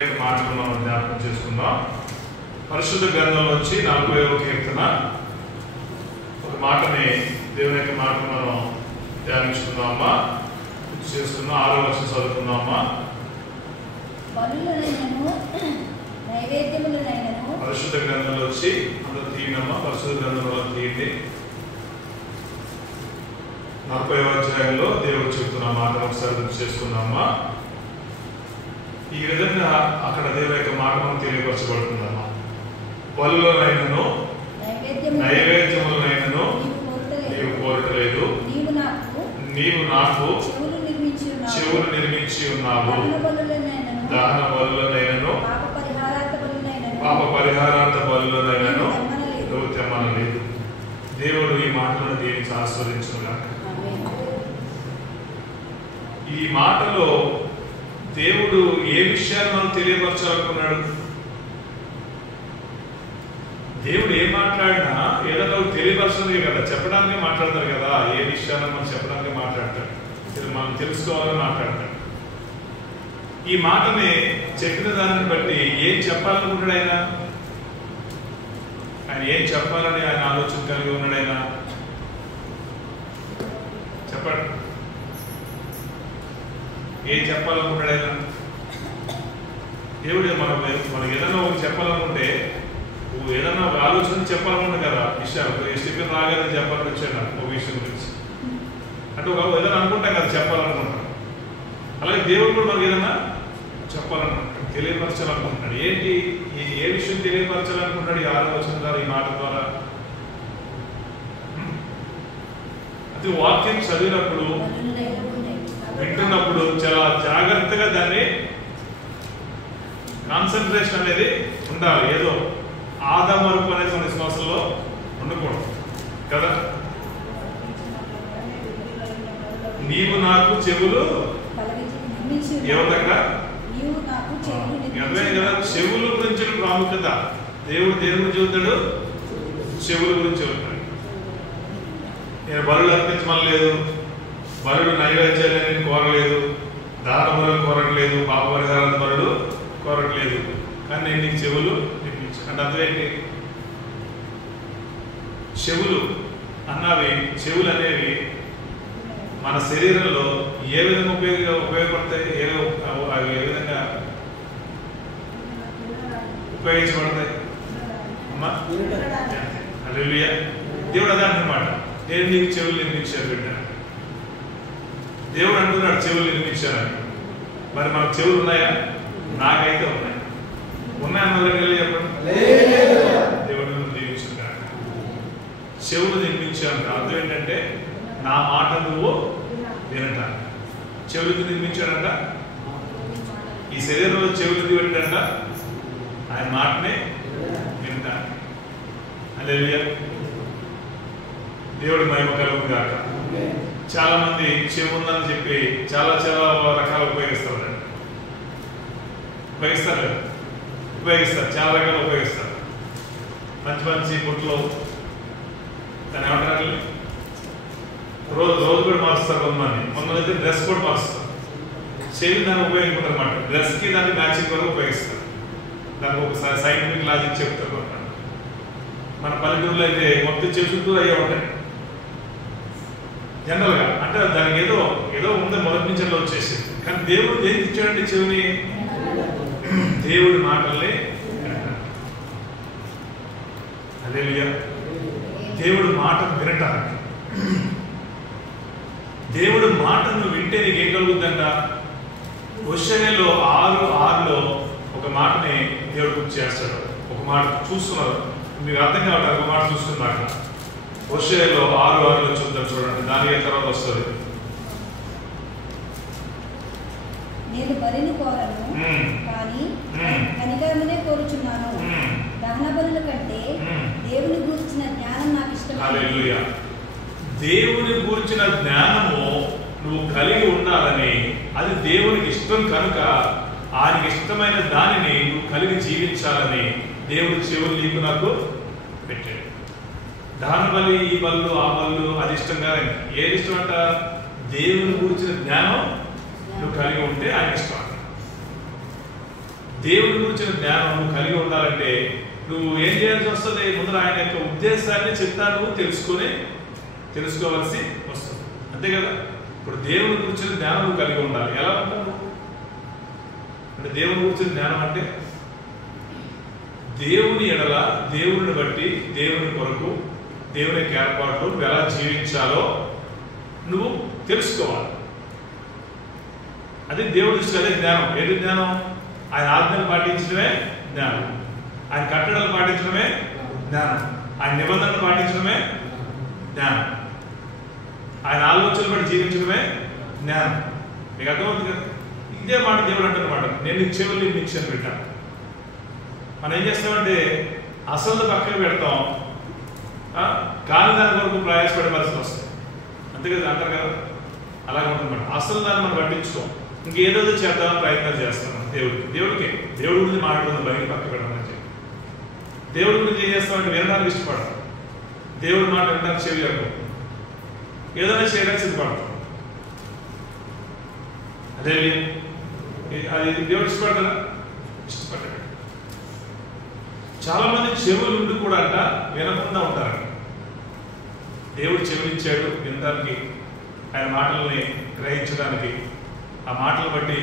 మాటలు మనం జ్ఞాపకం చేసుకుందాం. పరిశుద్ధ గ్రంథంలో వచ్చి 40వ కీర్తన ఒక మాటని దేవుని యొక్క మాటను మనం ధ్యానించుకుందామా, చేసుకుందాం. 6వ వచనం చదువుకుందామా. పరిశుద్ధ గ్రంథంలో వచ్చి అందరూ తీయనమ్మా, పరిశుద్ధ గ్రంథంలో తీయండి. 40వ అధ్యాయంలో దేవుడు చెబుతున్న మాట ఒకసారి చేసుకుందామా. ఈ విధంగా అక్కడ దేవుని యొక్క మాట మనం తెలియపరచబడుతుందమ్మా. బలులనైనను నైవేద్యములనైనను నీవు కోరటలేదు, నీవు నాకు చెవులు నిర్మించి ఉన్నావు. దహన బలులనైనను పాప పరిహారార్థ బలులనైనను నువ్వు తెమ్మనలేదు. దేవుడు ఈ మాటలను దీనికి ఆస్వాదించుగాక. ఈ మాటలో దేవుడు ఏ విషయాన్ని మనం తెలియపరచాలనుకున్నాడు? దేవుడు ఏం మాట్లాడినా ఏదో తెలియపరచలేదు కదా, చెప్పడానికి మాట్లాడతారు కదా. ఏ విషయాన్ని మనం చెప్పడానికి మాట్లాడతాడు, మనం తెలుసుకోవాలని మాట్లాడతాడు. ఈ మాటని చెప్పిన దానిని బట్టి ఏం చెప్పాలనుకుంటాడు ఆయన ఏం చెప్పాలని ఆయన ఆలోచన కలిగి ఉన్నాడు ఆయన? చెప్పండి, ఏం చెప్పాలనుకుంటాడు ఆయన? దేవుడు మనం ఏదైనా ఒకటి చెప్పాలనుకుంటే, ఏదన్నా ఒక ఆలోచన చెప్పాలనుకుంటా కదా, విషయాలు స్టిఫెన్ రాగానే చెప్పాలని వచ్చాడు ఒక విషయం గురించి. అంటే ఒక ఏదైనా అనుకుంటాం కదా, చెప్పాలనుకుంటాం. అలాగే దేవుడు కూడా మనకి ఏదైనా చెప్పాలనుకుంటాడు, తెలియపరచాలనుకుంటున్నాడు. ఏంటి ఏ విషయం తెలియపరచాలనుకుంటాడు? ఈ ఆలోచన ద్వారా, ఈ మాట ద్వారా. అది వాక్యం చదివినప్పుడు, వింటున్నప్పుడు చాలా జాగ్రత్తగా దాన్ని కాన్సన్ట్రేషన్ అనేది ఉండాలి. ఏదో ఆదమరుపు అనేది మన శ్వాసంలో ఉండకూడదు కదా. నీవు నాకు చెవులు ఏమన్నా అర్థమైంది కదా. చెవుల గురించి ప్రాముఖ్యత. దేవుడు దేని గురించి చెబుతాడు? చెవుల గురించి చెబుతాడు. నేను బలులు అర్పించమనలేదు, బలుడు నైవేద్యాలు నేను కోరలేదు, దాన బలులు కోరట్లేదు, పాప పరిహారాల బలుడు కోరట్లేదు, కానీ నేను నీకు చెవులు నిర్మించాను. అంటే అర్థమేంటి? చెవులు చెవులు అనేవి మన శరీరంలో ఏ విధంగా ఉపయోగపడతాయి, అవి ఏ విధంగా ఉపయోగించబడతాయి అమ్మా? హల్లెలూయా. దేవుడు అదే అన్నమాట, నేను నీకు చెవులు నిర్మించాను బిడ్డ. దేవుడు అంటున్నాడు చెవులు నిర్మించానని. మరి మనకు చెవులు ఉన్నాయా? నాకైతే ఉన్నాయి. ఉన్నాయని చెప్పండి. దేవుడు దీవించుగా. చెవులు నిర్మించాను అర్థం ఏంటంటే, నా మాట నువ్వు వినటానికి. చెవులు నిర్మించాడంట. ఈ శరీరంలో చెవులు వింటంట ఆయన మాటనే వినటానికి. హల్లెలూయా. దేవుడి మహిమ కలుగుగాక. చాలా మంది చెవి ఉందని చెప్పి చాలా రకాలు ఉపయోగిస్తారు, చాలా రకాలు ఉపయోగిస్తారు. మంచి బుట్టలు దాన్ని ఏమంటారు, రోజు కూడా మారుస్తారు కొంతమంది. కొంతమంది డ్రెస్ కూడా మారుస్తారు. చెవి దాన్ని ఉపయోగించుకుంటారు అన్నమాట. డ్రెస్కి దాన్ని మ్యాచింగ్ వరకు ఉపయోగిస్తారు. దానికి ఒక సైంటిఫిక్ లాజిక్ చెప్తారు అన్నమాట. మన పల్లెటూరులో అయితే మొత్తం చెవి చుట్టూ అయ్యే ఉంటాయి జనరల్గా. అంటే దానికి ఏదో ఉంది మొదటి నుంచి అలా వచ్చేసింది. కానీ దేవుడు దేనికి ఇచ్చాడంటే చెవిని? దేవుడి మాటల్ని. హల్లెలూయా. దేవుడు మాటను వినటానికి. దేవుడు మాటను వింటే నీకు ఏం కలుగుద్దంట? హోషేయలో 6:6 ఒక మాటని దేవుడు గుర్తు చేస్తాడు. ఒక మాట చూస్తున్నారు, మీకు అర్థం కావట్లేదు. ఒక మాట చూస్తున్నారు. హోషేయలో 6:6 చూద్దాం, చూడండి. దాని తర్వాత వస్తుంది. నేను బలిని కోరను, కానీ కనికరమునే కోరుచున్నాను. దహన బలుల కంటే దేవుని గూర్చిన జ్ఞానం నాకు ఇష్టం. హల్లెలూయా. దేవుని గూర్చిన జ్ఞానము నువ్వు కలిగి ఉండాలని, అది దేవునికి ఇష్టం కనుక ఆయనకి ఇష్టమైన దానిని నువ్వు కలిగి జీవించాలని దేవుడు చెవులు నీకు నాకు పెట్టాడు. దాన బలి, ఈ బలు, ఆ బలు అది ఇష్టం కాదని. ఏది ఇష్టం అంట? దేవుని గురించిన జ్ఞానం నువ్వు కలిగి ఉంటే ఆయన ఇష్టం. దేవుడి గురించిన జ్ఞానం నువ్వు కలిగి ఉండాలంటే నువ్వు ఏం చేయాల్సి వస్తుంది? ముందర ఆయన యొక్క ఉద్దేశాన్ని చిత్తాన్ని తెలుసుకోవాల్సి వస్తుంది, అంతే కదా. ఇప్పుడు దేవుని గురించిన జ్ఞానం నువ్వు కలిగి ఉండాలి. ఎలా ఉంటావు అంటే దేవుని గురించిన జ్ఞానం అంటే దేవుని ఎడల, దేవుని బట్టి, దేవుని కొరకు, దేవుని యొక్క ఏర్పాట్లు ఎలా జీవించాలో నువ్వు తెలుసుకోవాలి. అది దేవుడి దృష్టి, అదే జ్ఞానం. ఏది జ్ఞానం? ఆయన ఆజ్ఞలు పాటించడమే జ్ఞానం, ఆయన కట్టడలు పాటించడమే జ్ఞానం, ఆయన నిబంధనలు పాటించడమే జ్ఞానం, ఆయన ఆలోచనలు బట్టి జీవించడమే జ్ఞానం. మీకు అర్థమవుతుంది కదా? ఇదే మాట దేవుడు అంటున్నమాట, నేను నీకు చెవులు ఇచ్చాను బిడ్డ. మనం ఏం చేస్తామంటే అసలు పక్కన పెడతాం, కాని దాని వరకు ప్రయాసపడే పరిస్థితి వస్తాయి, అంతే కదా, అంటారు కదా. అలాగే ఉంటుందన్నమాట. అసలు దాన్ని మనం పట్టించుకోం, ఇంకేదో చేద్దామని ప్రయత్నం చేస్తున్నాం. దేవుడి గురించి మాట్లాడుతుంది, బయట పక్క పెట్టమని చెప్పి. దేవుడి గురించి ఏం చేస్తామంటే వినడానికి ఇష్టపడతాం, దేవుడి మాట వినడానికి చెవి లేకపోతే ఏదైనా చేయడానికి సిద్ధపడతాం. అదే అది దేవుడు ఇష్టపడతారా? ఇష్టపడ్డాడు. చాలా మంది చెవులు ఉండి కూడా అంట వినకుండా ఉంటారు. దేవుడు చెవులు ఇచ్చాడు వినడానికి, ఆయన మాటల్ని గ్రహించడానికి, ఆ మాటలు బట్టి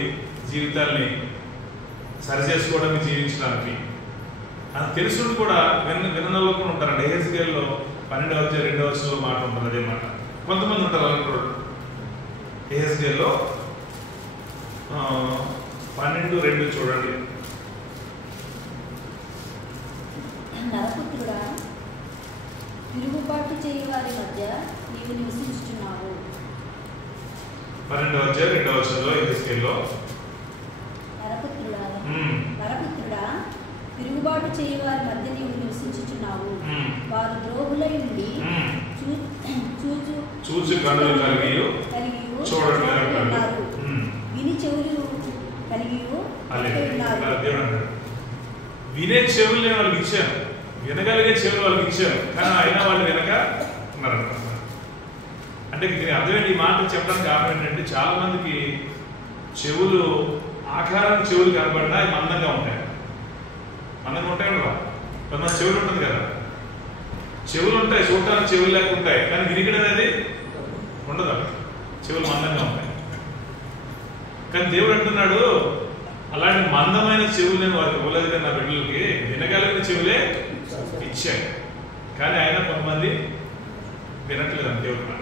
జీవితాల్ని సరిచేసుకోవడానికి, జీవించడానికి. అది తెలుసుడు కూడా వినలో కూడా ఉంటారండి. ఎహెజ్కేలులో 12:2 మాట ఉంటుంది, అదే మాట. కొంతమంది ఉంటారు అలాంటి. ఎహెజ్కేలులో 12:2 చూడండి. నరపుత్రుడా, తిరుగుబాటు చేయి వారి మధ్య నీవు నివసించుచున్నావు. 12:2 ఎహెజ్కేలులో నరపుత్రుడా, తిరుగుబాటు చేయి వారి మధ్య నీవు నివసించుచున్నావు. వారు ద్రోహులై ఉండి చూచు కన్నులు కలిగి చూడట్లేదు, విని చెవులు కలిగి ఉన్నారు. వినే చెవులు వాళ్ళకి ఇచ్చాను, వినగలిగే చెవులు వాళ్ళకి ఇచ్చాను, కానీ అయినా వాళ్ళు వెనక ఉన్నారు. అంటే దీని అర్థమేంటి? ఈ మాట చెప్పడానికి కారణం ఏంటంటే చాలా మందికి చెవులు, ఆకారానికి చెవులు కనబడినా అవి మందంగా ఉంటాయి. మందంగా ఉంటాయి కదా, కొంతమంది చెవులు ఉంటుంది కదా, చెవులు ఉంటాయి, చూడటానికి చెవులు లేక ఉంటాయి, కానీ వినికిడి అనేది ఉండదు, చెవులు మందంగా ఉంటాయి. కానీ దేవుడు అంటున్నాడు, అలాంటి మందమైన చెవులు నేను వారికి ఇవ్వలేదు, కానీ నా బిడ్డలకి వినగలిగిన చెవులే ఇచ్చాడు. కానీ ఆయన కొంతమంది వినట్లేదు అని దేవుడు మాట.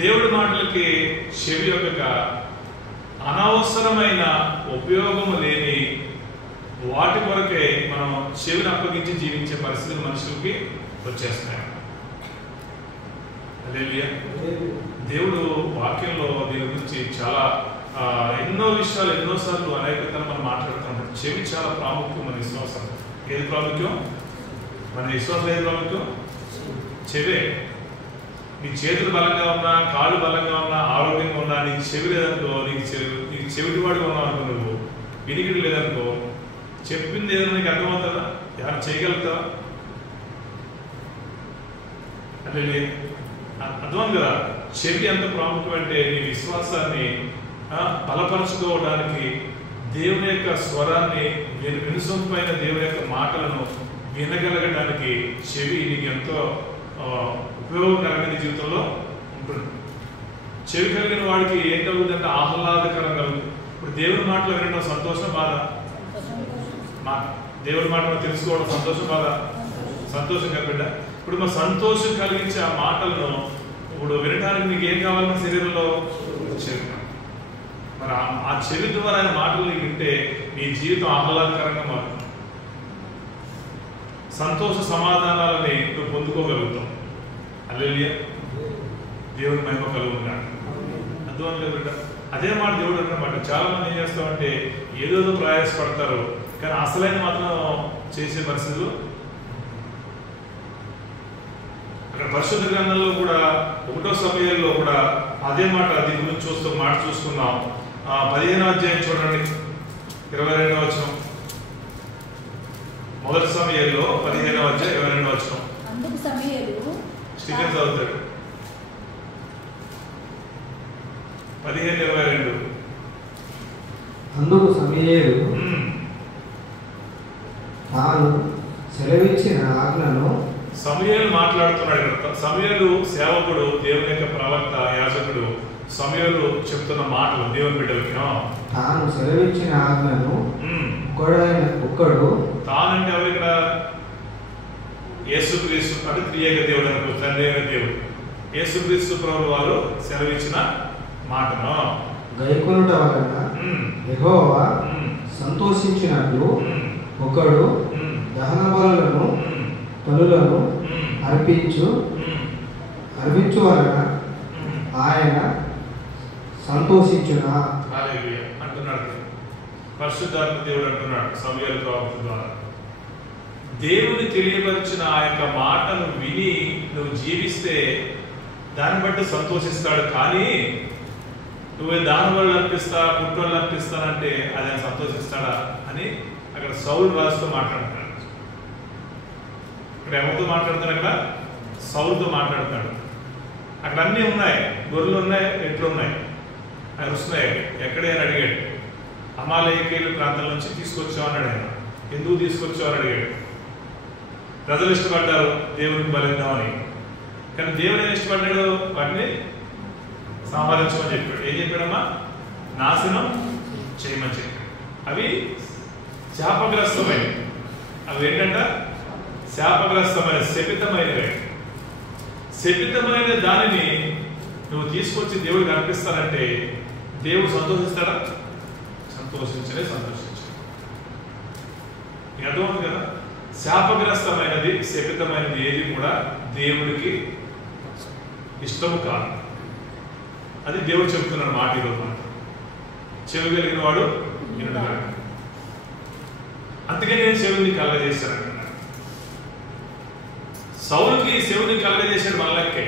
దేవుడి మాటలకి చెవి యొక్క అనవసరమైన ఉపయోగము లేని వాటి కొరకే మనం చెవిని అప్పగించి జీవించే పరిస్థితులు మనుషులకి వచ్చేస్తున్నాయి. హల్లెలూయా. దేవుడు వాక్యంలో దీని గురించి చాలా ఎన్నో విషయాలు ఎన్నోసార్లు అనేకతను మనం మాట్లాడుతున్నాం. చెవి చాలా ప్రాముఖ్యం మన విశ్వాసం. ఏది ప్రాముఖ్యం? మన విశ్వాసం ఏది ప్రాముఖ్యం? చెవే. నీ చేతులు బలంగా ఉన్నా, కాళ్ళు బలంగా ఉన్నా, ఆరోగ్యంగా ఉన్నా, నీకు చెవి లేదనుకో, నీకు చెవిటి వాడిగా ఉన్నావు అనుకో, నువ్వు వినికిడి లేదనుకో, చెప్పింది ఏదైనా నీకు అర్థమవుతుందా? ఏమైనా చేయగలుగుతావా? అంటే అర్థం కదా. చెవి ఎంత ప్రాముఖ్యం అంటే నీ విశ్వాసాన్ని బలపరచుకోవడానికి, దేవుని యొక్క స్వరాన్ని, వినుసొంపైన దేవుని యొక్క మాటలను వినగలగడానికి చెవి నీకు ఎంతో ఉపయోగకరమైన జీవితంలో ఉంటుంది. చెవి కలిగిన వాడికి ఏం కలుగుతుందంటే ఆహ్లాదకరం కలుగుతుంది. ఇప్పుడు దేవుని మాటలు వినడం సంతోషం, బాధ? దేవుడి మాటలు తెలుసుకోవడం సంతోషం, బాధ? సంతోషం కదా బిడ్డ. ఇప్పుడు మా సంతోషం కలిగించే ఆ మాటలను ఇప్పుడు వినడానికి నీకు ఏం కావాలి? మన శరీరంలో చెవి. మరి ఆ చెవి ద్వారా ఆయన మాటలు నీకు వింటే నీ జీవితం ఆహ్లాదకరంగా మారుతుంది. సంతోష సమాధానాలని నువ్వు పొందుకోగలుగుతావు. హల్లెలూయా. దేవుని మహిమ కలుగుతున్నాడు. అర్థం లేదు బిడ్డ. అదే మాట దేవుడు అన్నమాట. చాలా మంది ఏం చేస్తామంటే ఏదోదో ప్రయాసపడతారు, కానీ అసలైన మాత్రం చేసే పరిస్థితులు. అక్కడ పరిశుద్ధ గ్రంథంలో కూడా 1వ సమయంలో కూడా అదే మాట, దీని గురించి మాట చూసుకున్నాం. 15వ అధ్యాయం చూడండి, 22వ వచనం. మొదటి సమయంలో 15వ అధ్యాయం 22వ వచనం. అందుకు సమూయేలు స్టీఫెన్ చదువుతాడు. 15:22. అందుకు సమూయేలు సమూయేలు తాను సెలవిచ్చిన ఆజ్ఞను సమూయేలు మాట్లాడుతున్నాడు ఇక్కడ. సమూయేలు సేవకుడు, దేవుని యొక్క ప్రవక్త, యాజకుడు. సమూయేలు చెప్తున్న మాటలు దేవుని బిడ్డలకి. తాను సెలవిచ్చిన ఆజ్ఞను ఒక్కడు తానంటే ఎవరు ఇక్కడ? యేసుక్రీస్తు అంటే త్రియేక దేవుడు అనుకో, తండ్రి అయిన దేవుడు. యేసుక్రీస్తు ప్రభువు వారు సెలవిచ్చిన మాటను గైకొనుట వలన యెహోవా సంతోషించినట్లు ఒకడు దహన బలులను అర్పించు వలన ఆయన సంతోషించునా అంటున్నాడు పరిశుద్ధాత్మ దేవుడు. అంటున్నాడు సమూయేలు ప్రవక్త ద్వారా, దేవుని తెలియపరిచిన ఆ యొక్క మాటను విని నువ్వు జీవిస్తే దాన్ని బట్టి సంతోషిస్తాడు. కానీ నువ్వు దాని వల్ల అర్పిస్తా, పుట్టోళ్ళు అర్పిస్తానంటే అది ఆయన సంతోషిస్తాడా అని అక్కడ సౌలు రాజుతో మాట్లాడుతున్నాడు. ఇక్కడ ఎవరితో మాట్లాడుతాడు? అక్కడ సౌలుతో మాట్లాడుతాడు. అక్కడ అన్నీ ఉన్నాయి, గొర్రెలు ఉన్నాయి, ఎట్లు ఉన్నాయి, అవి వస్తున్నాయి. ఎక్కడే అని అడిగాడు. అమాలేకీయుల ప్రాంతం నుంచి తీసుకొచ్చావు అన్నాడు ఆయన. ఎందుకు తీసుకొచ్చావు అని అడిగాడు. ప్రజలు ఇష్టపడ్డారు దేవునికి బలిద్దామని, కానీ దేవుడు ఏం ఇష్టపడ్డాడు? వాటిని సంపాదించమని చెప్పాడు. ఏం చెప్పాడమ్మా? నాశనం చేయమని చెప్పాడు. అవి శాపగ్రస్తమైనవి. అవి ఏంటంట? శాపగ్రస్తమైన, శపితమైనవి. శపితమైన దానిని నువ్వు తీసుకొచ్చి దేవుడికి అర్పిస్తానంటే దేవుడు సంతోషిస్తాడా? సంతోషించలే, సంతోషించాడు. అర్థమవుతుంది కదా? శాపగ్రస్తమైనది, శపితమైనది ఏది కూడా దేవుడికి ఇష్టము కాదు. అది దేవుడు చెప్తున్నాడు మాట ఈరోజు. మాట చెవి కలిగిన వాడు వినుగాక. అందుకే నేను చెవిని కలగజేశాను. సౌలుకి చెవిని కలగజేశాడు వాళ్ళకే.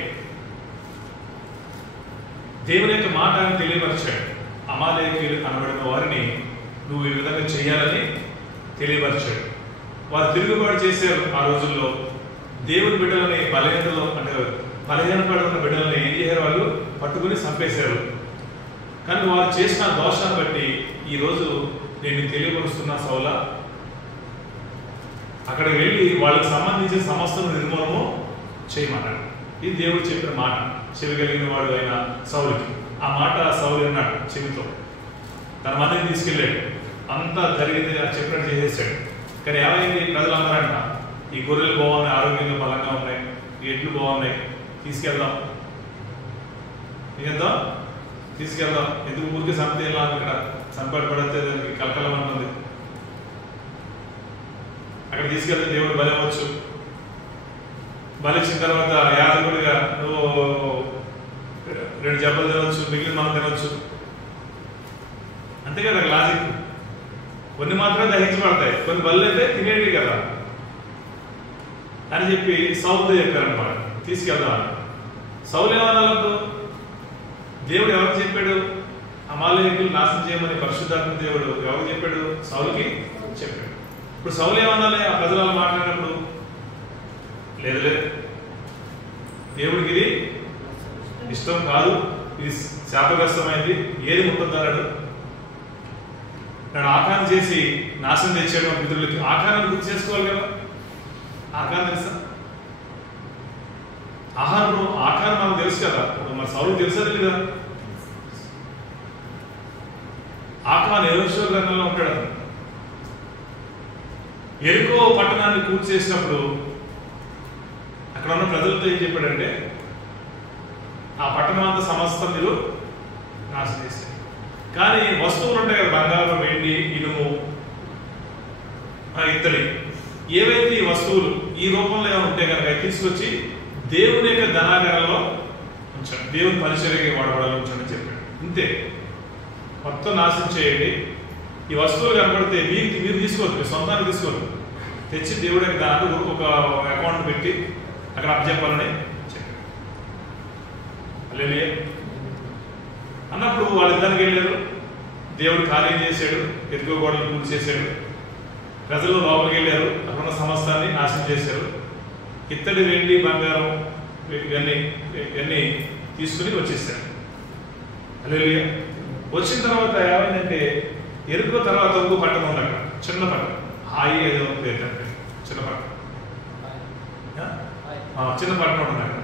దేవుని యొక్క మాట తెలియపరిచాడు. అమాలేకీయులు అనబడిన వారిని నువ్వు ఈ విధంగా చేయాలని తెలియపరిచాడు. వారు తిరుగుబాటు చేశారు. ఆ రోజుల్లో దేవుని బిడ్డలని బలహీనతలో, అంటే బలహీనపడి ఉన్న బిడ్డలని ఏం చేశారు? వాళ్ళు పట్టుకుని చంపేశారు. కానీ వారు చేసిన దోషాన్ని బట్టి ఈరోజు నేను తెలియపరుస్తున్నా సౌలా, అక్కడ వెళ్ళి వాళ్ళకి సంబంధించిన సమస్యను నిర్మూలము చేయమన్నాడు. ఇది దేవుడు చెప్పిన మాట చెవి కలిగిన వాడు అయిన సౌలుకి. ఆ మాట సౌలు అన్నాడు చెవితో. తన మందిని తీసుకెళ్ళాడు. అంతా జరిగింది చెప్పినట్టు చేసేసాడు. కానీ ఏమైంది? ప్రజలందరూ అంట, ఈ గొర్రెలు బాగున్నాయి, ఆరోగ్యంగా బలంగా ఉన్నాయి, ఈ ఎడ్లు బాగున్నాయి, తీసుకెళ్దాం, ఇంకెళ్దాం, తీసుకెళ్దాం. ఎందుకు ఊరికి సంపద వెళ్ళాలి? ఇక్కడ సంపడపడితే దానికి కలకలం ఉంటుంది. అక్కడ తీసుకెళ్తే దేవుడు బలవచ్చు. బలిచ్చిన తర్వాత యాజకుడిగా నువ్వు 2 జబ్బలు తినవచ్చు, మిగిలిన మనం తినవచ్చు. అంతే కదా లాజిక్. కొన్ని మాత్రమే దహించబడతాయి, కొన్ని బలు అయితే తినేవి కదా అని చెప్పి సౌలుతో చెప్పారన్నమాట, తీసుకెళ్దాం. సౌలు ఏమన్నాడు? దేవుడు ఎవరికి చెప్పాడు? అమాలేకీయులు నాశనం చేయమని పరిశుద్ధాత్మ దేవుడు ఎవరికి చెప్పాడు? సౌలుకి చెప్పాడు. ఇప్పుడు సౌలు ఏమన్నాలి? ఆ ప్రజలు మాట్లాడినప్పుడు లేదు లేదు, దేవుడికి ఇది ఇష్టం కాదు, ఇది శాపగ్రస్తమైంది, ఏది ముట్టొద్దన్నాడు. నన్ను ఆకారం చేసి నాశనం తెచ్చాడు మిత్రులకి. ఆకారాన్ని గుర్తు చేసుకోవాలి కదా. ఆకారం తెలుసా? ఆకారం మనకు తెలుసు కదా. మన సౌలు తెలుసా తెలీదా? ఆకారం యెహోషువ గ్రంథంలో ఉంటాడు. ఎరికో పట్టణాన్ని కూల్చేసినప్పుడు అక్కడ ఉన్న ప్రజలతో ఏం చెప్పాడంటే, ఆ పట్టణం అంతా సమస్తం మీరు నాశనం చేశారు. కానీ వస్తువులు ఉంటాయి కదా, బంగారం, వెండి, ఇనుము, ఇత్తడి, ఏవైతే ఈ వస్తువులు ఈ రూపంలో ఏమైనా ఉంటే కనుక తీసుకొచ్చి దేవుని యొక్క ధనాగారంలో ఉంచండి, దేవుని పరిచర్యకి వాడబడాలని ఉంచండి చెప్పాడు. ఇంతే, మొత్తం నాశనం చేయండి. ఈ వస్తువులు కనబడితే మీరు తీసుకోవద్దు, సొంతాన్ని తీసుకోవద్దు, తెచ్చి దేవుడి యొక్క దాంట్లో ఒక అకౌంట్ పెట్టి అక్కడ అప్పచెప్పాలని చెప్పాడు. హల్లెలూయా. అన్నప్పుడు వాళ్ళిద్దరికి వెళ్ళారు. దేవుడు కార్యం చేశాడు, ఎదుగో గోడలు పూర్తి చేశాడు. ప్రజలు లోపలికి వెళ్ళారు, అక్కడ ఉన్న సమస్తాన్ని నాశనం చేశారు. ఇత్తడి, వెండి, బంగారం ఇవన్నీ తీసుకుని వచ్చేసారు. హల్లెలూయా. వచ్చిన తర్వాత ఏమైందంటే ఎరుకో తర్వాత ఇంకో పట్టణం ఉంది అక్కడ, చిన్న పట్టణం, హాయి ఏదో పేరు, చిన్న పట్టణం, చిన్న పట్టణం ఉంది అక్కడ.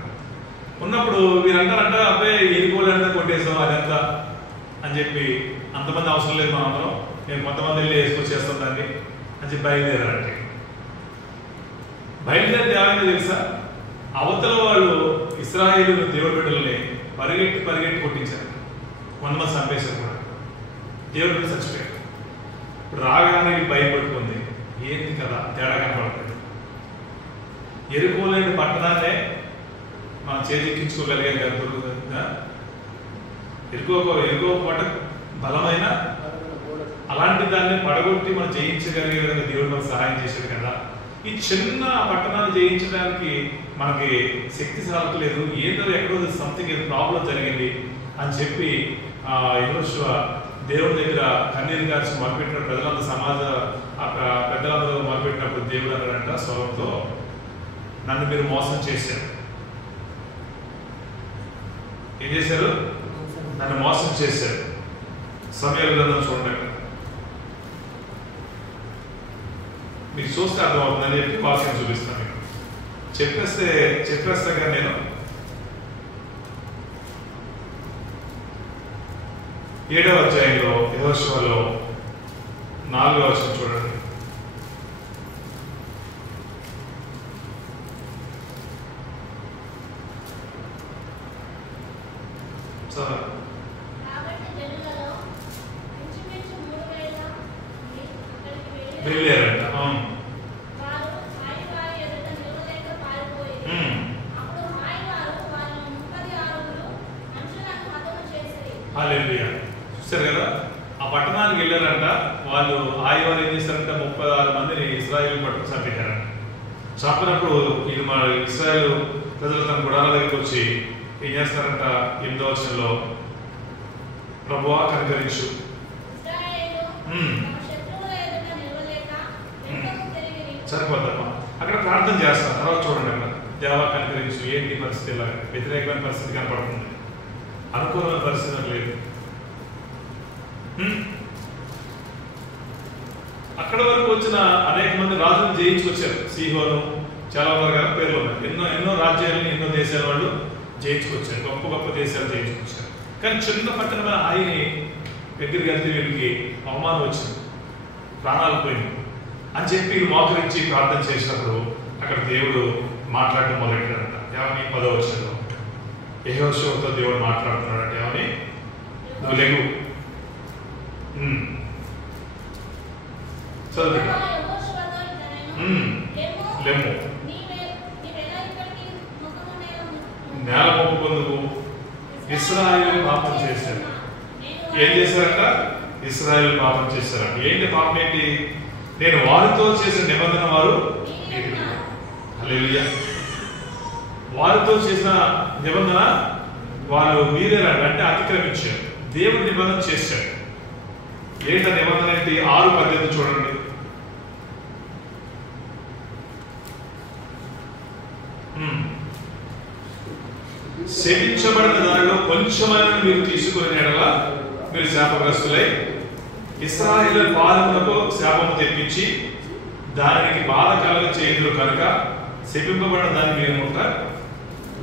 ఉన్నప్పుడు వీరు అంటారంట, అబ్బాయి ఎరుకోలేదంతా కొట్టేసాం అదంతా అని చెప్పి, అంతమంది అవసరం లేదు మా అందరం, నేను కొంతమంది వెళ్ళి వేసుకొచ్చేస్తాం దాన్ని అని చెప్పి బయలుదేరారంటే. బయలుదేరితే ఏమైందో తెలుసా, అవతల వాళ్ళు ఇశ్రాయేలు దేవుడి బిడ్డలని పరిగెట్టి కొట్టించారు, కొంతమంది చంపేశారు కూడా, దేవుడి బిడ్డ చచ్చిపోయారు. ఇప్పుడు రాగానే భయపడుతుంది, ఏంటి కదా తేడా కనపడుతుంది. ఎరుకోలేని పట్టణాన్నే మనం చేజిక్కించుకోగలిగాం కదా. ఎరుకో కోట బలమైన, అలాంటి దాన్ని పడగొట్టి మనం జయించగలిగే విధంగా దేవుడు మనకు సహాయం చేశాడు కదా. ఈ చిన్న పట్టణాన్ని జయించడానికి మనకి శక్తి సాలట్లేదు, ఏదో ఎక్కడో సంథింగ్ ఏదో ప్రాబ్లం జరిగింది అని చెప్పి యెహోషువ దేవుడి దగ్గర కన్నీరు కార్చి మొదలుపెట్టిన ప్రజలందరూ పెద్దలందరూ మొదలుపెట్టినప్పుడు దేవుడు అన్నాడంట స్వరంతో, నన్ను మీరు మోసం చేశారు. ఏం చేశారు? నన్ను మోసం చేశారు. సమయాల గ్రంథం చూడండి, మీకు చూస్తే అర్థమవుతుందని చెప్పి వాక్యం చూపిస్తాను. మీకు చెప్పేస్తా కానీ నేను 7వ అధ్యాయంలో యెహోషువలో 4వ వచనం చూడండి. వెళ్ళారంట. చూసారు కదా, ఆ పట్టణానికి వెళ్ళారంట. వాళ్ళు ఆయవారు ఏం చేశారంట, 36 మందిని ఇశ్రాయేలు పట్టుకు చంపేశారంట. చంపినప్పుడు ఇది మన ఇశ్రాయేలు ప్రజలు తన గుడాల దగ్గరికి వచ్చి ఏం చేస్తారంట, 8వ వచనంలో, ప్రభువా కనికరించు. సరిపోద్దమ్మా, అక్కడ ప్రార్థన చేస్తాం. తర్వాత చూడండి, అక్కడ దేవా కనికరించు. ఏంటి పరిస్థితి? ఇలా వ్యతిరేకమైన పరిస్థితి కనపడుతుంది, అనుకూలమైన పరిస్థితి లేదు. అక్కడ వరకు వచ్చిన అనేక మంది రాజులను జయించుకొచ్చారు. సీహోను, చాలా రకాల పేర్లు ఉన్నాయి. ఎన్నో రాజ్యాలని, ఎన్నో దేశాల వాళ్ళు జయించుకొచ్చారు, గొప్ప దేశాలు జయించుకొచ్చారు. కానీ చిన్న పట్టణమైన హాయిని దగ్గరికి వెళ్తే వీళ్ళకి అవమానం వచ్చింది, ప్రాణాలు పోయింది అని చెప్పి మోకరించి ప్రార్థన చేసినప్పుడు అక్కడ దేవుడు మాట్లాడటం మొదలెట్టాడంట. ఏమని? 10వ వచనంలో యెహోషువతో దేవుడు మాట్లాడుతున్నాడంటే, ఏమని? నువ్వు లేవు. చదువు. లేము, నేల మొక్కు పొందుకు. ఇశ్రాయేలు పాపం చేశారు. ఏం చేశారంట? ఇశ్రాయేలు పాపం చేశారంట. ఏంటి పాపం? ఏంటి? నేను వారితో చేసిన నిబంధన వారు హల్లెలూయా, వారితో చేసిన నిబంధన వాళ్ళు మీరేరంట, అంటే అతిక్రమించారు. దేవుడు నిబంధన చేశాడు. ఏంట నిబంధన ఏంటి? 6:18 చూడండి. శపించబడిన దానిలో కొంచెమైన మీరు తీసుకునే ఎడల మీరు శాపగ్రస్తులై ఇశ్రాయేలు పాదములకు శాపము తెప్పించి దానికి బాధ కలగ చేయదురు కనుక శపింపబడిన దాన్ని మీరు ఉంటారు.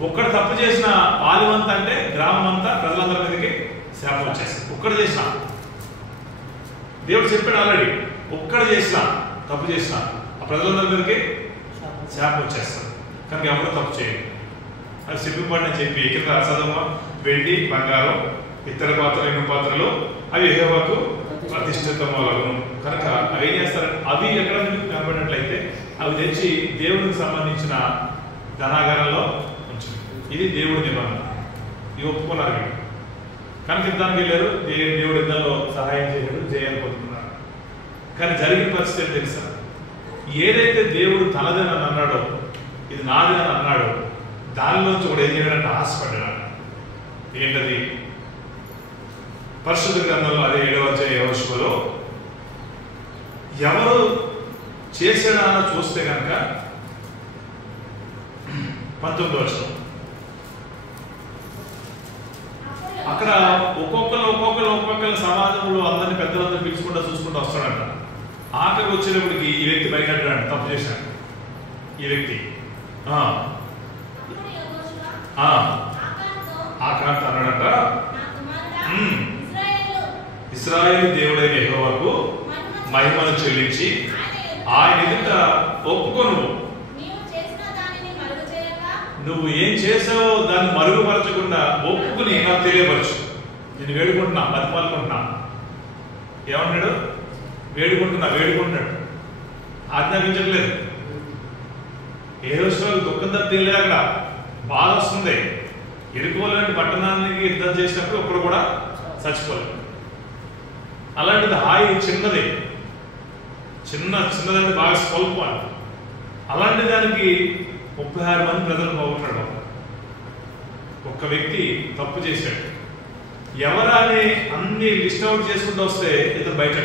ఒక్కడు తప్పు చేసిన పాలెమంతా, అంటే గ్రామం అంతా, ప్రజలందరి మీదకి శాపం వచ్చేస్తుంది. ఒక్కడు చేసిన, దేవుడు చెప్పాడు ఆల్రెడీ, ఒక్కడు చేసిన తప్పు చేసిన ఆ ప్రజలందరి మీదకి శాపం వచ్చేస్తుంది. కనుక ఎవరు తప్పు చేయండి అది శపింపబడిన చెప్పి కింద చదవ. వెండి, బంగారం, ఇతర పాత్రలు, ఇనుప పాత్రలు అవి యెహోవాకు ప్రతిష్ఠితములగును. కనుక అవి ఏం చేస్తారు? అవి ఎక్కడ మీకు కనబడినట్లయితే అవి తెచ్చి దేవుడికి సంబంధించిన ధనాగారంలో ఉంచు. ఇది దేవుడి నిబంధన. ఇవి ఒప్పుకున్నారు వీళ్ళు. కనుక యుద్ధానికి వెళ్ళారు. దేవుడు యుద్ధంలో సహాయం చేశాడు, జయాలు పొందుతున్నారు. కానీ జరిగిన పరిస్థితి తెలుసా? ఏదైతే దేవుడు తనదని అన్నాడో, ఇది నాది అని అన్నాడో, దానిలోంచి కూడా ఏం చేయాలంటే ఆశపడ్డాడు. ఏంటది? పరిశుద్ధ గ్రంథంలో అదే 7వ అధ్యాయం యెహోషువలో ఎవరు చేశాడా అని చూస్తే కనుక 19వ వచనం అక్కడ ఒక్కొక్కరు సమాజంలో అందరిని పెద్దలందరినీ పిలుచుకుంటూ చూసుకుంటూ వస్తాడంట. ఆఖరి వచ్చేటప్పటికి ఈ వ్యక్తి బయట తప్పు చేశాడు. ఈ వ్యక్తి ఆకాంత అన్నాడంట, ఇశ్రాయేలు దేవుడైన యెహోవాకు మహిమను చెల్లించి ఆయన ఎదుట ఒప్పుకొను. నువ్వు ఏం చేసావో దాన్ని మరుగుపరచకుండా ఒప్పుకుని నాకు తెలియపరచు. నేను వేడుకుంటున్నా, బతిమాలుకుంటున్నా. ఏమన్నాడు? వేడుకుంటున్నాడు, ఆజ్ఞాపించట్లేదు. యెహోషువ దుఃఖం తప్పిలే, అక్కడ బాధ వస్తుంది. ఎరుకోలేని పట్టణానికి యుద్ధం చేసినప్పుడు ఒక్కడు కూడా చచ్చిపోలేదు. అలాంటిది హాయి చిన్నది, చిన్నదంటే బాగా స్వల్పం. అలాంటి దానికి 36 మంది ప్రజలు పోగొట్టాడు. ఒక్క వ్యక్తి తప్పు చేశాడు. ఎవరని అన్ని లిస్ట్ అవుట్ చేసుకుంటూ వస్తే ఇతను బయట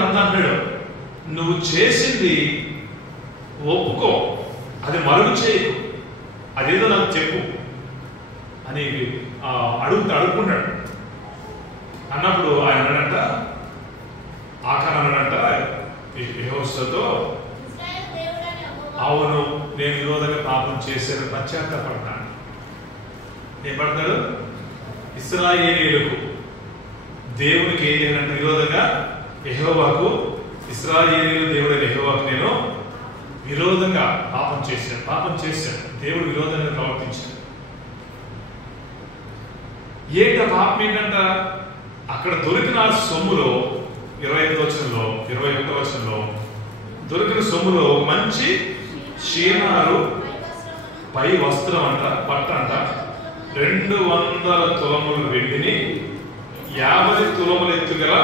అంతా అంటాడు, నువ్వు చేసింది ఒప్పుకో, అది మరుగు చేయకు, అదేదో నాకు చెప్పు అని అడుగుకున్నాడు. అన్నప్పుడు ఆయన అన్నాడంట, ఆఖాన్ అన్నాడంట యెహోషువతో, అవును నేను విరోధంగా పాపం చేశాను, పశ్చాత్తాపడతాను. ఏం పడతాడు? ఇశ్రాయేలీయులకు దేవునికి ఏం చేయాలంటే విరోధంగా యెహోవాకు, ఇశ్రాయేలీయులు దేవుడైన యెహోవాకు నేను విరోధంగా పాపం చేశాను. దేవుడు విరోధంగా ప్రవర్తించాడు. ఏంట పాపం ఏంటంట? అక్కడ దొరికిన సొమ్ములో 21వ వచనంలో దొరికిన సొమ్ములో మంచి చీనారు పై వస్త్రం అంట, పట్ట అంట, 200 తులములు వెండిని, 50 తులములు ఎత్తుగల